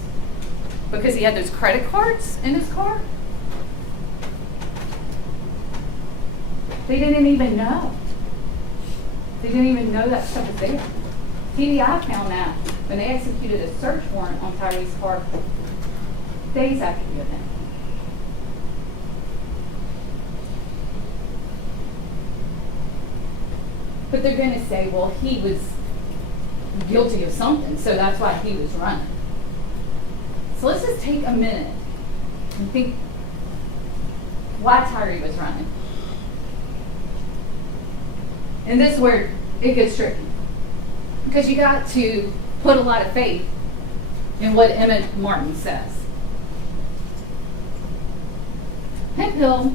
Because he had those credit cards in his car? They didn't even know. They didn't even know that stuff was there. TDI found that when they executed a search warrant on Tyrie's car days after the event. But they're going to say, well, he was guilty of something, so that's why he was running. So let's just take a minute and think why Tyrie was running. And this is where it gets tricky. Because you got to put a lot of faith in what Emmett Martin says. Hemphill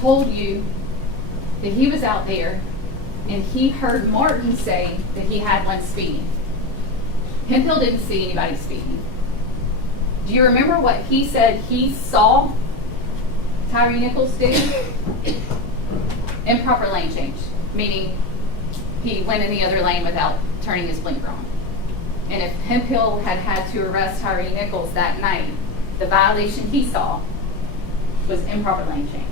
told you that he was out there and he heard Martin say that he had one speeding. Hemphill didn't see anybody speeding. Do you remember what he said he saw Tyre Nichols do? Improper lane change, meaning he went in the other lane without turning his blinker on. And if Hemphill had had to arrest Tyre Nichols that night, the violation he saw was improper lane change.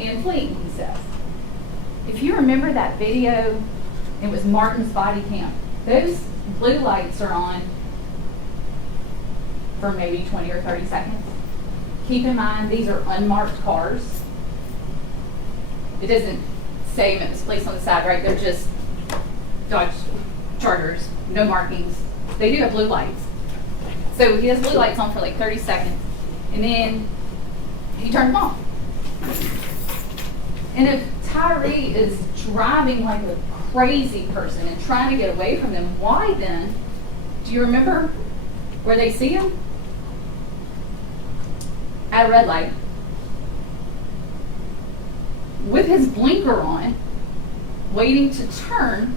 And fleeing, he says. If you remember that video, it was Martin's body cam. Those blue lights are on for maybe 20 or 30 seconds. Keep in mind, these are unmarked cars. It doesn't say Memphis Police on the side, right? They're just Dodge Chargers, no markings. They do have blue lights. So he has blue lights on for like 30 seconds, and then he turned them off. And if Tyrie is driving like a crazy person and trying to get away from them, why then? Do you remember where they see him? At a red light, with his blinker on, waiting to turn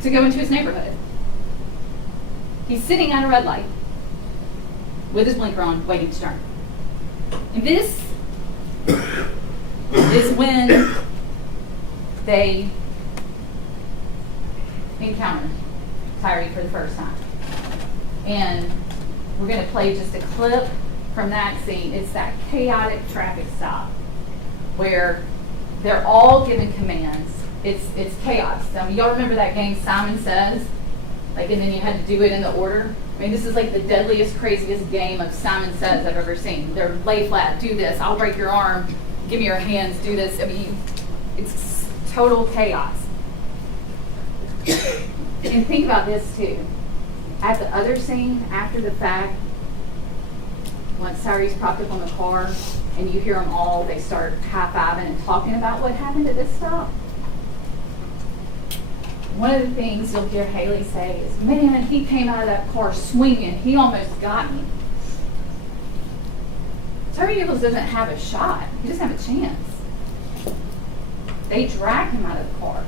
to go into his neighborhood. He's sitting at a red light with his blinker on, waiting to turn. And this is when they encounter Tyrie for the first time. And we're going to play just a clip from that scene. It's that chaotic traffic stop where they're all given commands. It's chaos. I mean, y'all remember that game Simon Says? Like, and then you had to do it in the order. I mean, this is like the deadliest, craziest game of Simon Says I've ever seen. They're lay flat, do this, I'll break your arm, give me your hands, do this. I mean, it's total chaos. And think about this too. At the other scene, after the fact, once Tyrie's propped up on the car and you hear them all, they start high-fiving and talking about what happened at this stop. One of the things you'll hear Haley say is, man, he came out of that car swinging. He almost got me. Tyre Nichols doesn't have a shot. He doesn't have a chance. They drag him out of the car.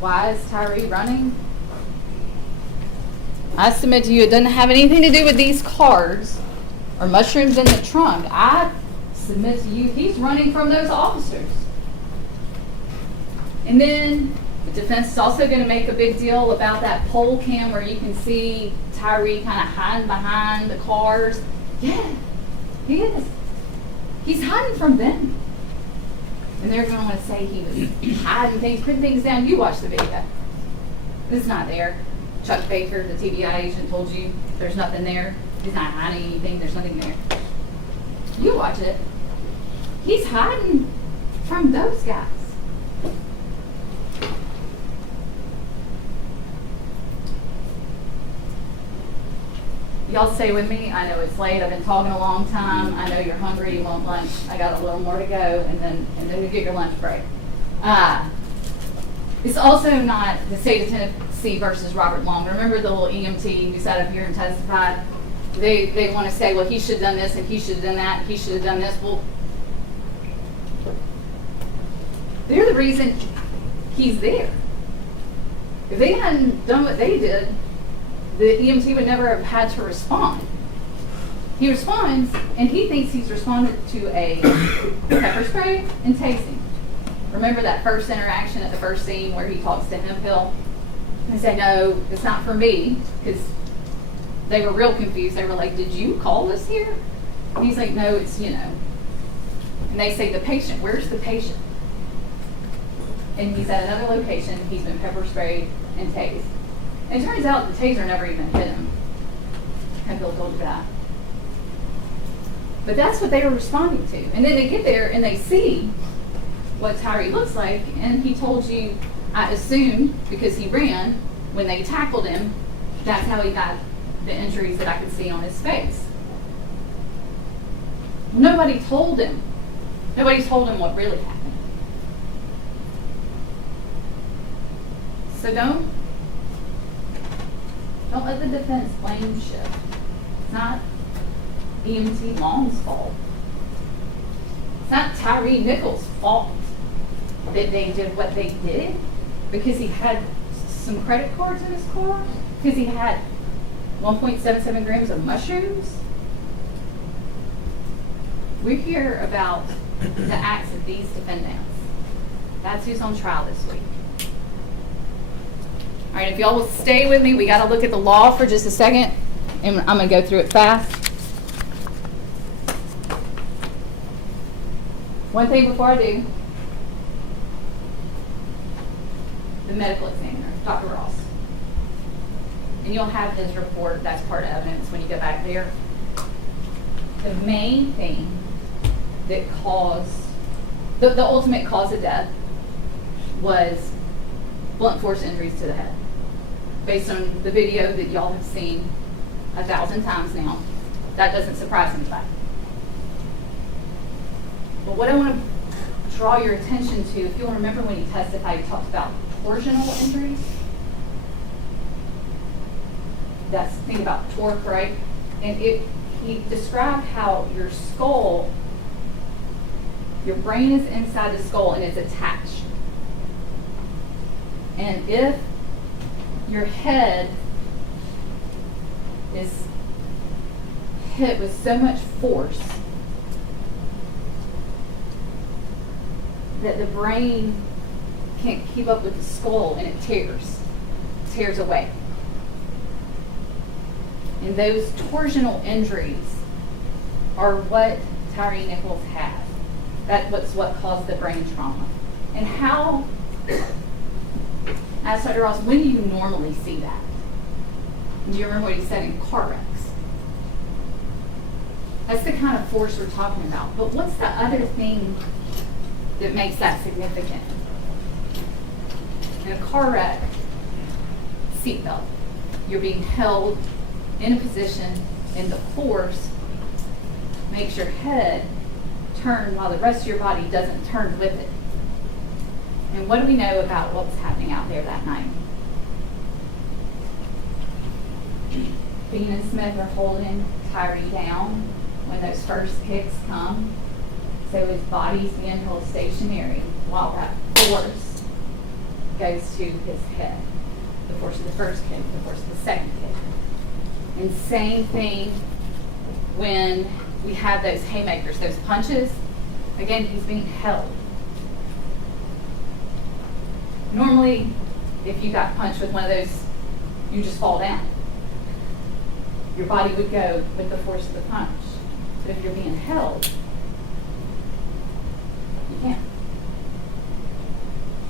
Why is Tyrie running? I submit to you it doesn't have anything to do with these cards or mushrooms in the trunk. I submit to you he's running from those officers. And then the defense is also going to make a big deal about that pole cam where you can see Tyrie kind of hiding behind the cars. Yeah, he is. He's hiding from them. And they're going to want to say he was hiding things, putting things down. You watch the video. It's not there. Chuck Baker, the TBI agent, told you there's nothing there. He's not hiding anything. There's nothing there. You watch it. He's hiding from those guys. Y'all stay with me. I know it's late. I've been talking a long time. I know you're hungry. You want lunch. I got a little more to go, and then you get your lunch break. It's also not the state of Tennessee versus Robert Long. Remember the little EMT who sat up here and testified? They want to say, well, he should have done this, and he should have done that, and he should have done this. Well, they're the reason he's there. If they hadn't done what they did, the EMT would never have had to respond. He responds, and he thinks he's responded to a pepper spray and tasing. Remember that first interaction at the first scene where he talks to Hemphill and say, no, it's not for me, because they were real confused. They were like, did you call us here? And he's like, no, it's, And they say, the patient, where's the patient? And he's at another location. He's been pepper sprayed and tased. And it turns out the taser never even hit him. Hemphill told you that. But that's what they were responding to. And then they get there and they see what Tyrie looks like, and he told you, I assume, because he ran, when they tackled him, that's how he got the injuries that I could see on his face. Nobody told him. Nobody told him what really happened. So don't let the defense blame shift. It's not EMT Long's fault. It's not Tyre Nichols' fault that they did what they did because he had some credit cards in his car, because he had 1.77 grams of mushrooms. We hear about the acts of these defendants. That's who's on trial this week. All right, if y'all will stay with me, we got to look at the law for just a second, and I'm going to go through it fast. One thing before I do, the medical examiner, Dr. Ross. And you'll have his report, that's part of evidence when you go back there. The main thing that caused, the ultimate cause of death was blunt force injuries to the head. Based on the video that y'all have seen 1,000 times now, that doesn't surprise anybody. But what I want to draw your attention to, if you'll remember when he testified, he talked about torsional injuries. That's the thing about torque, right? And he described how your skull, your brain is inside the skull and it's attached. And if your head is hit with so much force that the brain can't keep up with the skull and it tears away. And those torsional injuries are what Tyre Nichols had. That's what caused the brain trauma. And how, as Dr. Ross, when do you normally see that? Do you remember what he said in car wrecks? That's the kind of force we're talking about. But what's the other thing that makes that significant? In a car wreck, seatbelt. You're being held in a position, and the force makes your head turn while the rest of your body doesn't turn with it. And what do we know about what was happening out there that night? Bean and Smith are holding Tyrie down when those first kicks come. So his body's being held stationary while that force goes to his head. The force of the first kick, the force of the second kick. And same thing when we have those haymakers, those punches. Again, he's being held. Normally, if you got punched with one of those, you just fall down. Your body would go with the force of the punch. But if you're being held, you can't.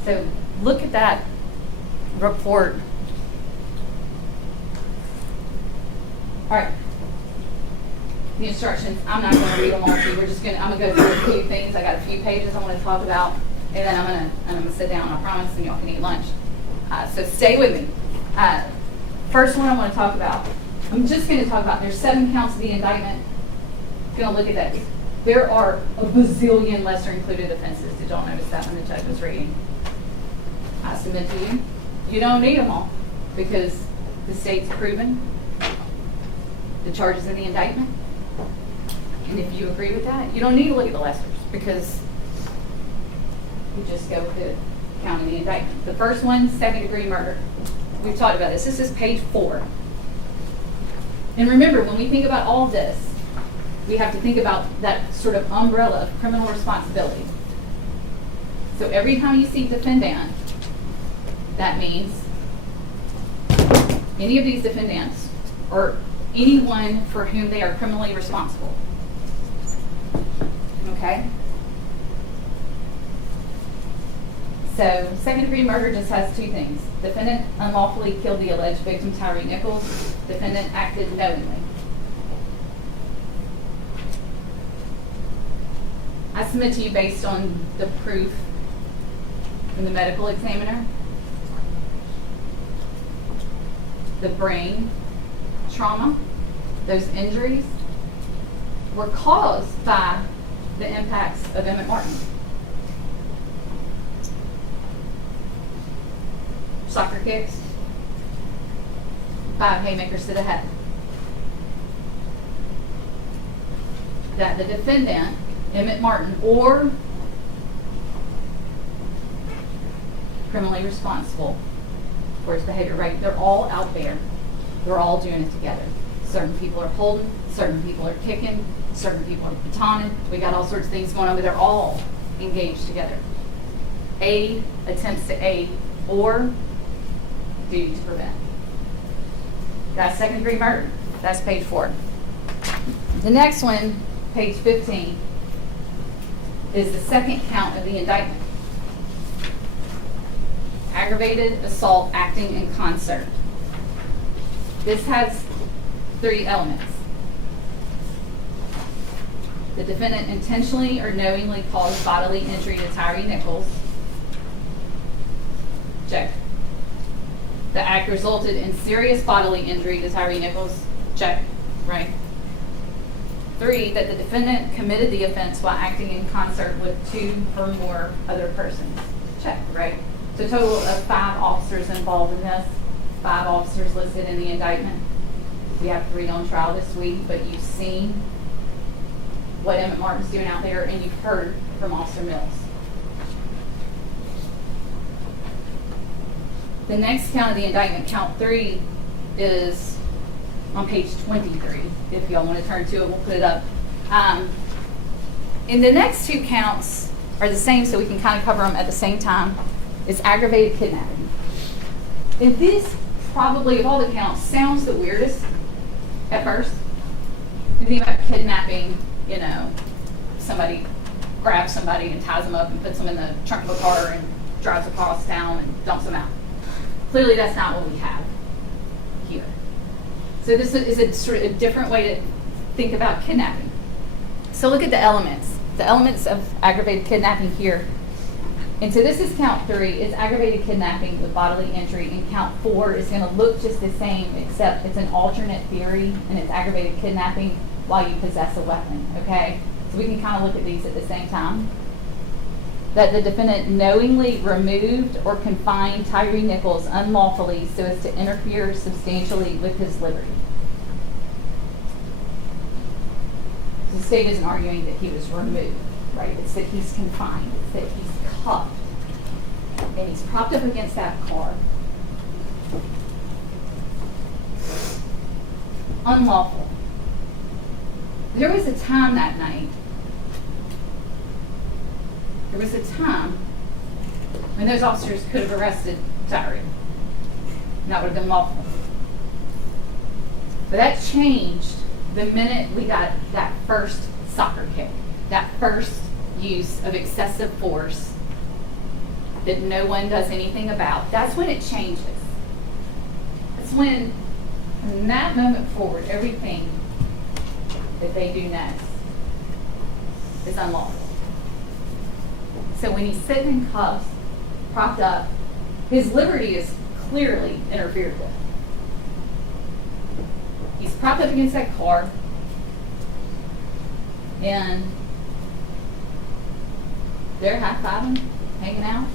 So look at that report. All right. The instructions, I'm not going to read them all to you. I'm going to go through a few things. I got a few pages I want to talk about, and then I'm going to sit down, I promise, and y'all can eat lunch. So stay with me. First one I want to talk about. I'm just going to talk about, there's 7 counts of the indictment. Going to look at that. There are a bazillion lesser included offenses. Did y'all notice that when the judge was reading? I submit to you, you don't need them all, because the state's proven the charges in the indictment. And if you agree with that, you don't need to look at the lessers, because you just go with the count in the indictment. The first one, 2nd-degree murder. We've talked about this. This is page 4. And remember, when we think about all of this, we have to think about that sort of umbrella of criminal responsibility. So every time you see defendant, that means any of these defendants or anyone for whom they are criminally responsible. Okay? So 2nd-degree murder just has 2 things. Defendant unlawfully killed the alleged victim, Tyre Nichols. Defendant acted knowingly. I submit to you, based on the proof from the medical examiner, the brain trauma, those injuries, were caused by the impacts of Emmett Martin. Soccer kicks, 5 haymakers to the head. That the defendant, Emmett Martin, or criminally responsible for his behavior, right? They're all out there. They're all doing it together. Certain people are holding, certain people are kicking, certain people are batoning. We got all sorts of things going on, but they're all engaged together. Aid, attempts to aid, or duty to prevent. That's 2nd-degree murder. That's page 4. The next one, page 15, is the 2nd count of the indictment. Aggravated assault acting in concert. This has 3 elements. The defendant intentionally or knowingly caused bodily injury to Tyre Nichols. Check. The act resulted in serious bodily injury to Tyre Nichols. Check. Right. 3, that the defendant committed the offense while acting in concert with 2 or more other persons. Check. Right. So a total of 5 officers involved in this. 5 officers listed in the indictment. We have 3 on trial this week, but you've seen what Emmett Martin's doing out there, and you've heard from Officer Mills. The next count of the indictment, count 3, is on page 23. If y'all want to turn to it, we'll put it up. And the next two counts are the same, so we can kind of cover them at the same time. It's aggravated kidnapping. And this probably, of all the counts, sounds the weirdest at first. You think about kidnapping, you know, somebody grabs somebody and ties them up and puts them in the trunk of a car and drives across town and dumps them out. Clearly that's not what we have here. So this is a sort of a different way to think about kidnapping. So look at the elements. The elements of aggravated kidnapping here. And so this is count 3. It's aggravated kidnapping with bodily injury. And count 4 is going to look just the same, except it's an alternate theory, and it's aggravated kidnapping while you possess a weapon, okay? So we can kind of look at these at the same time. That the defendant knowingly removed or confined Tyre Nichols unlawfully so as to interfere substantially with his liberty. The state isn't arguing that he was removed, right? It's that he's confined. It's that he's cuffed. And he's propped up against that car. Unlawful. There was a time that night, there was a time when those officers could have arrested Tyre. And that would have been lawful. But that changed the minute we got that first soccer kick, that first use of excessive force that no one does anything about. That's when it changes. That's when, from that moment forward, everything that they do next is unlawful. So when he's sitting in cuffs, propped up, his liberty is clearly interfered with. He's propped up against that car, and they're high-fiving, hanging out.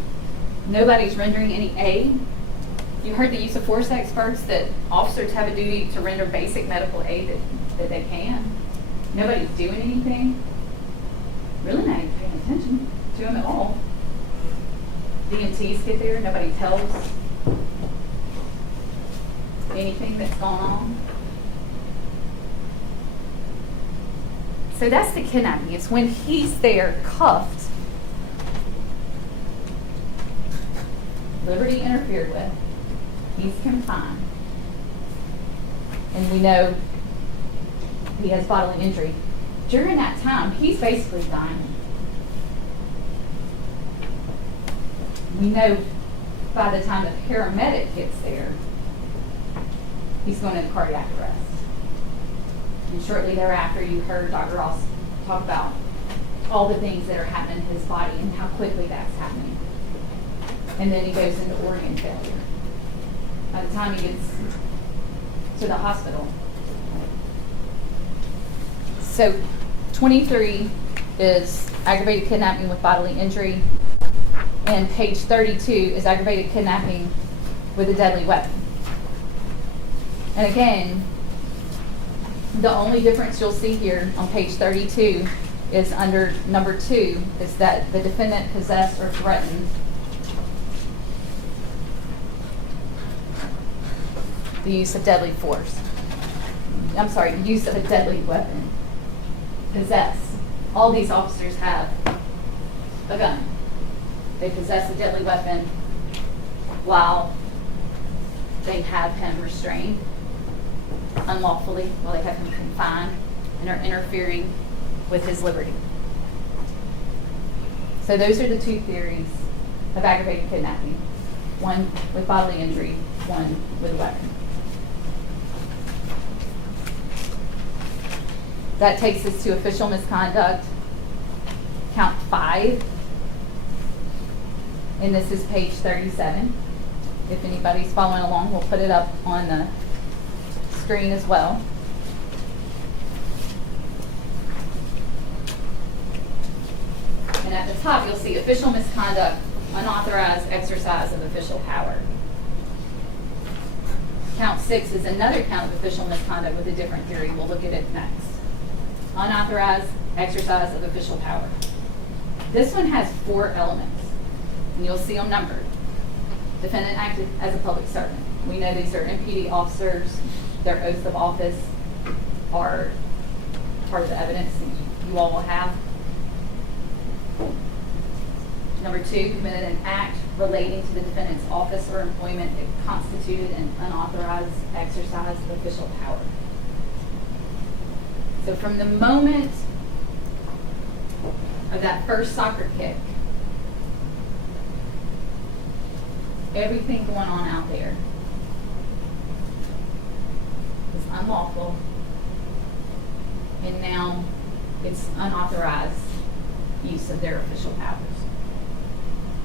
Nobody's rendering any aid. You heard the use of force experts that officers have a duty to render basic medical aid that they can. Nobody's doing anything. Really not even paying attention to them at all. DMTs get there, nobody tells anything that's going on. So that's the kidnapping. It's when he's there cuffed, liberty interfered with, he's confined, and we know he has bodily injury. During that time, he's basically dying. We know by the time the paramedic gets there, he's going into cardiac arrest. And shortly thereafter, you heard Dr. Ross talk about all the things that are happening in his body and how quickly that's happening. And then he goes into organ failure. By the time he gets to the hospital. So 23 is aggravated kidnapping with bodily injury. And page 32 is aggravated kidnapping with a deadly weapon. And again, the only difference you'll see here on page 32 is under number 2, is that the defendant possessed or threatened the use of deadly force. I'm sorry, use of a deadly weapon. Possess. All these officers have a gun. They possess a deadly weapon while they have him restrained unlawfully, while they have him confined and are interfering with his liberty. So those are the two theories of aggravated kidnapping. One with bodily injury, one with a weapon. That takes us to official misconduct, count 5. And this is page 37. If anybody's following along, we'll put it up on the screen as well. And at the top, you'll see official misconduct, unauthorized exercise of official power. Count 6 is another count of official misconduct with a different theory. We'll look at it next. Unauthorized exercise of official power. This one has 4 elements, and you'll see them numbered. Defendant acted as a public servant. We know these are MPD officers their oaths of office are part of the evidence that you all will have. Number 2, committed an act relating to the defendant's office or employment that constituted an unauthorized exercise of official power. So from the moment of that first soccer kick, everything going on out there is unlawful, and now it's unauthorized use of their official powers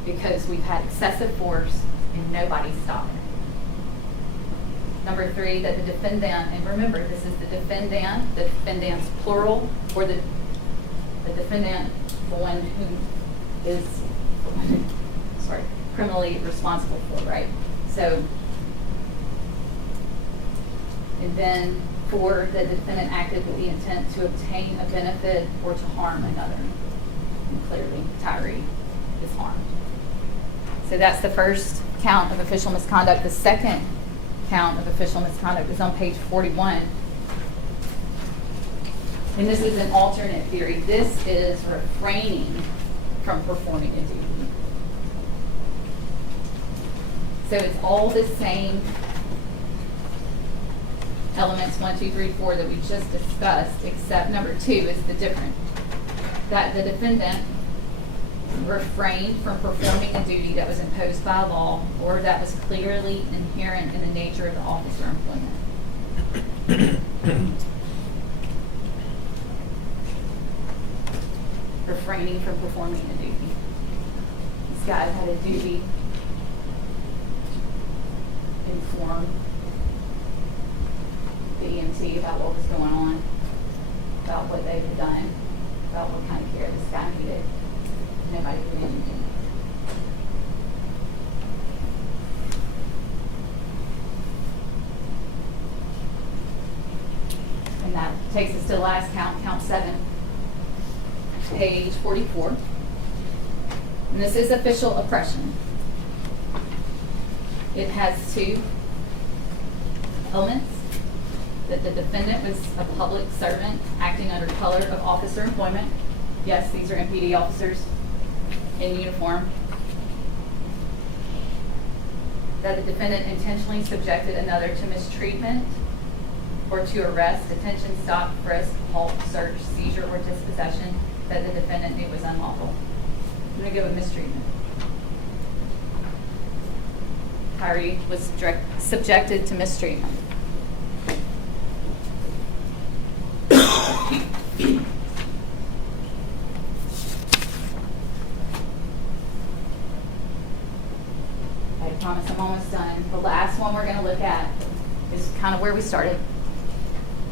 because we've had excessive force and nobody's stopping it. Number 3, that the defendant, and remember this is the defendant's plural, or the defendant, the one who is criminally responsible for, right? So, and then 4, that the defendant acted with the intent to obtain a benefit or to harm another. And clearly, Tyrie is harmed. So that's the first count of official misconduct. The second count of official misconduct is on page 41. And this is an alternate theory. This is refraining from performing a duty. So it's all the same elements, 1, 2, 3, 4 that we just discussed, except number 2 is the different. That the defendant refrained from performing a duty that was imposed by law or that was clearly inherent in the nature of the office or employment. Refraining from performing a duty. This guy had a duty to inform the EMT about what was going on, about what they had done, about what kind of care this guy needed. Nobody did anything. And that takes us to the last count, count 7, page 44. And this is official oppression. It has 2 elements. That the defendant was a public servant acting under color of office or employment. Yes, these are MPD officers in uniform. That the defendant intentionally subjected another to mistreatment or to arrest, detention, stop, frisk, halt, search, seizure, or dispossession that the defendant knew was unlawful. I'm going to go with mistreatment. Tyrie was subjected to mistreatment. I promise I'm almost done. The last one we're going to look at is kind of where we started.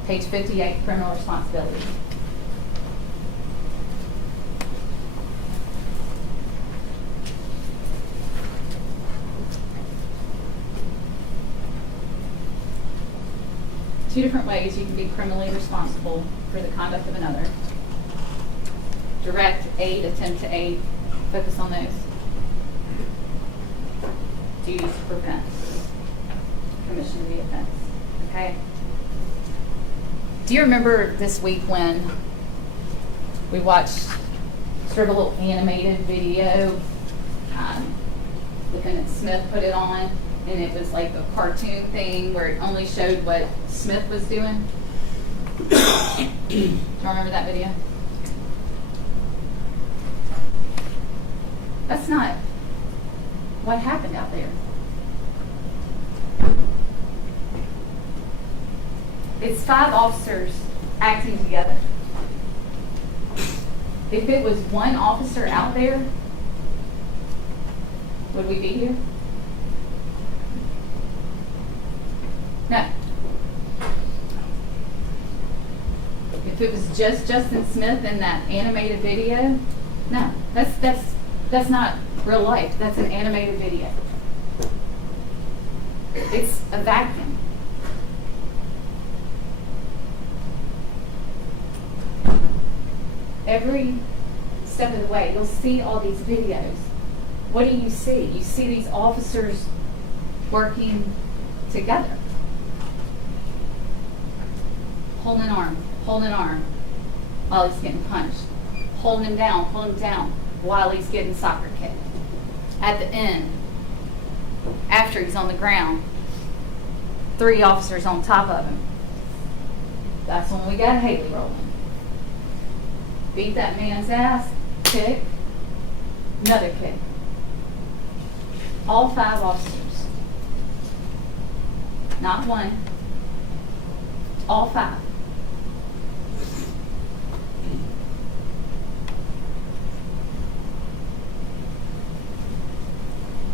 Page 58, criminal responsibility. Two different ways you can be criminally responsible for the conduct of another. Direct aid, attempt to aid, focus on those. Duty to prevent, commission of the offense. Okay? Do you remember this week when we watched sort of a little animated video? Lieutenant Smith put it on, and it was like a cartoon thing where it only showed what Smith was doing. Do you remember that video? That's not what happened out there. It's 5 officers acting together. If it was one officer out there, would we be here? No. If it was just Justin Smith in that animated video, no. That's not real life. That's an animated video. It's a vacuum. Every step of the way, you'll see all these videos. What do you see? You see these officers working together. holding an arm while he's getting punched, holding him down while he's getting soccer kicked. At the end, after he's on the ground, 3 officers on top of him. That's when we got Haley rolling. Beat that man's ass, kick, another kick. All 5 officers. Not one. All 5.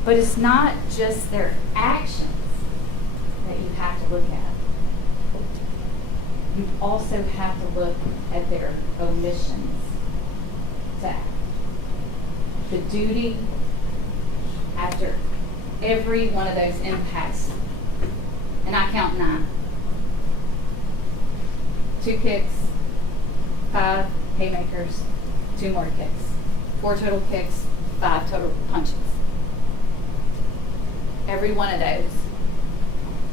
But it's not just their actions that you have to look at. You also have to look at their omissions to act. The duty after every one of those impacts, and I count 9. 2 kicks, 5 haymakers, 2 more kicks. 4 total kicks, 5 total punches. Every one of those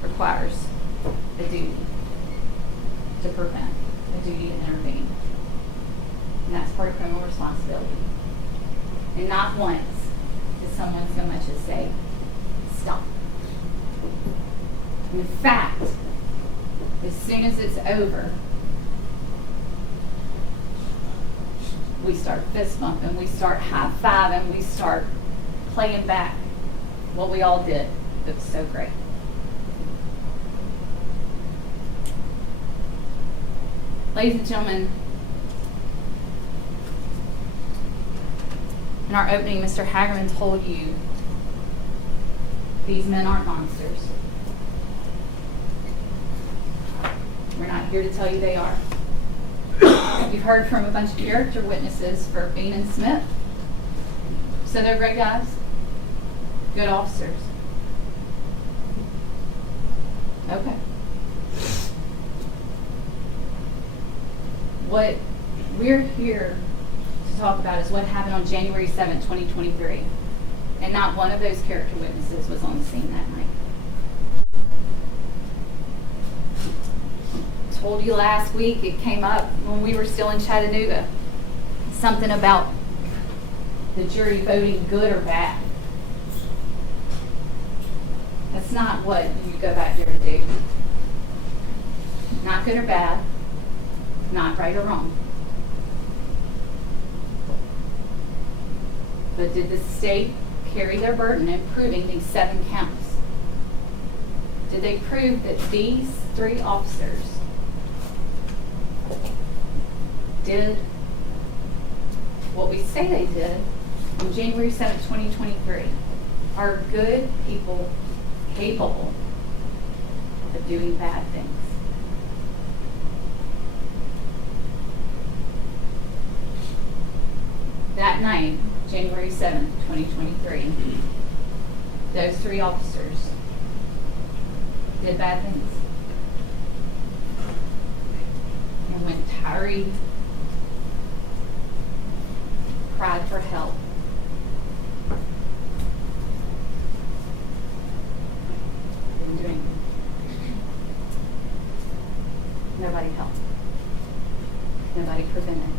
requires a duty to prevent, a duty to intervene. And that's part of criminal responsibility. And not once does someone so much as say, stop. In fact, as soon as it's over, we start fist bumping, we start high-fiving, we start playing back what we all did. It was so great. Ladies and gentlemen, in our opening, Mr. Hagerman told you these men aren't monsters. We're not here to tell you they are. You've heard from a bunch of character witnesses for Bean and Smith. So they're great guys, good officers. Okay. What we're here to talk about is what happened on January 7th, 2023. And not one of those character witnesses was on the scene that night. I told you last week, it came up when we were still in Chattanooga. Something about the jury voting good or bad. That's not what you go back there to do. Not good or bad, not right or wrong. But did the state carry their burden in proving these 7 counts? Did they prove that these 3 officers did what we say they did on January 7th, 2023? Are good people capable of doing bad things? That night, January 7th, 2023, those 3 officers did bad things. And when Tyrie cried for help, didn't do anything. Nobody helped. Nobody prevented.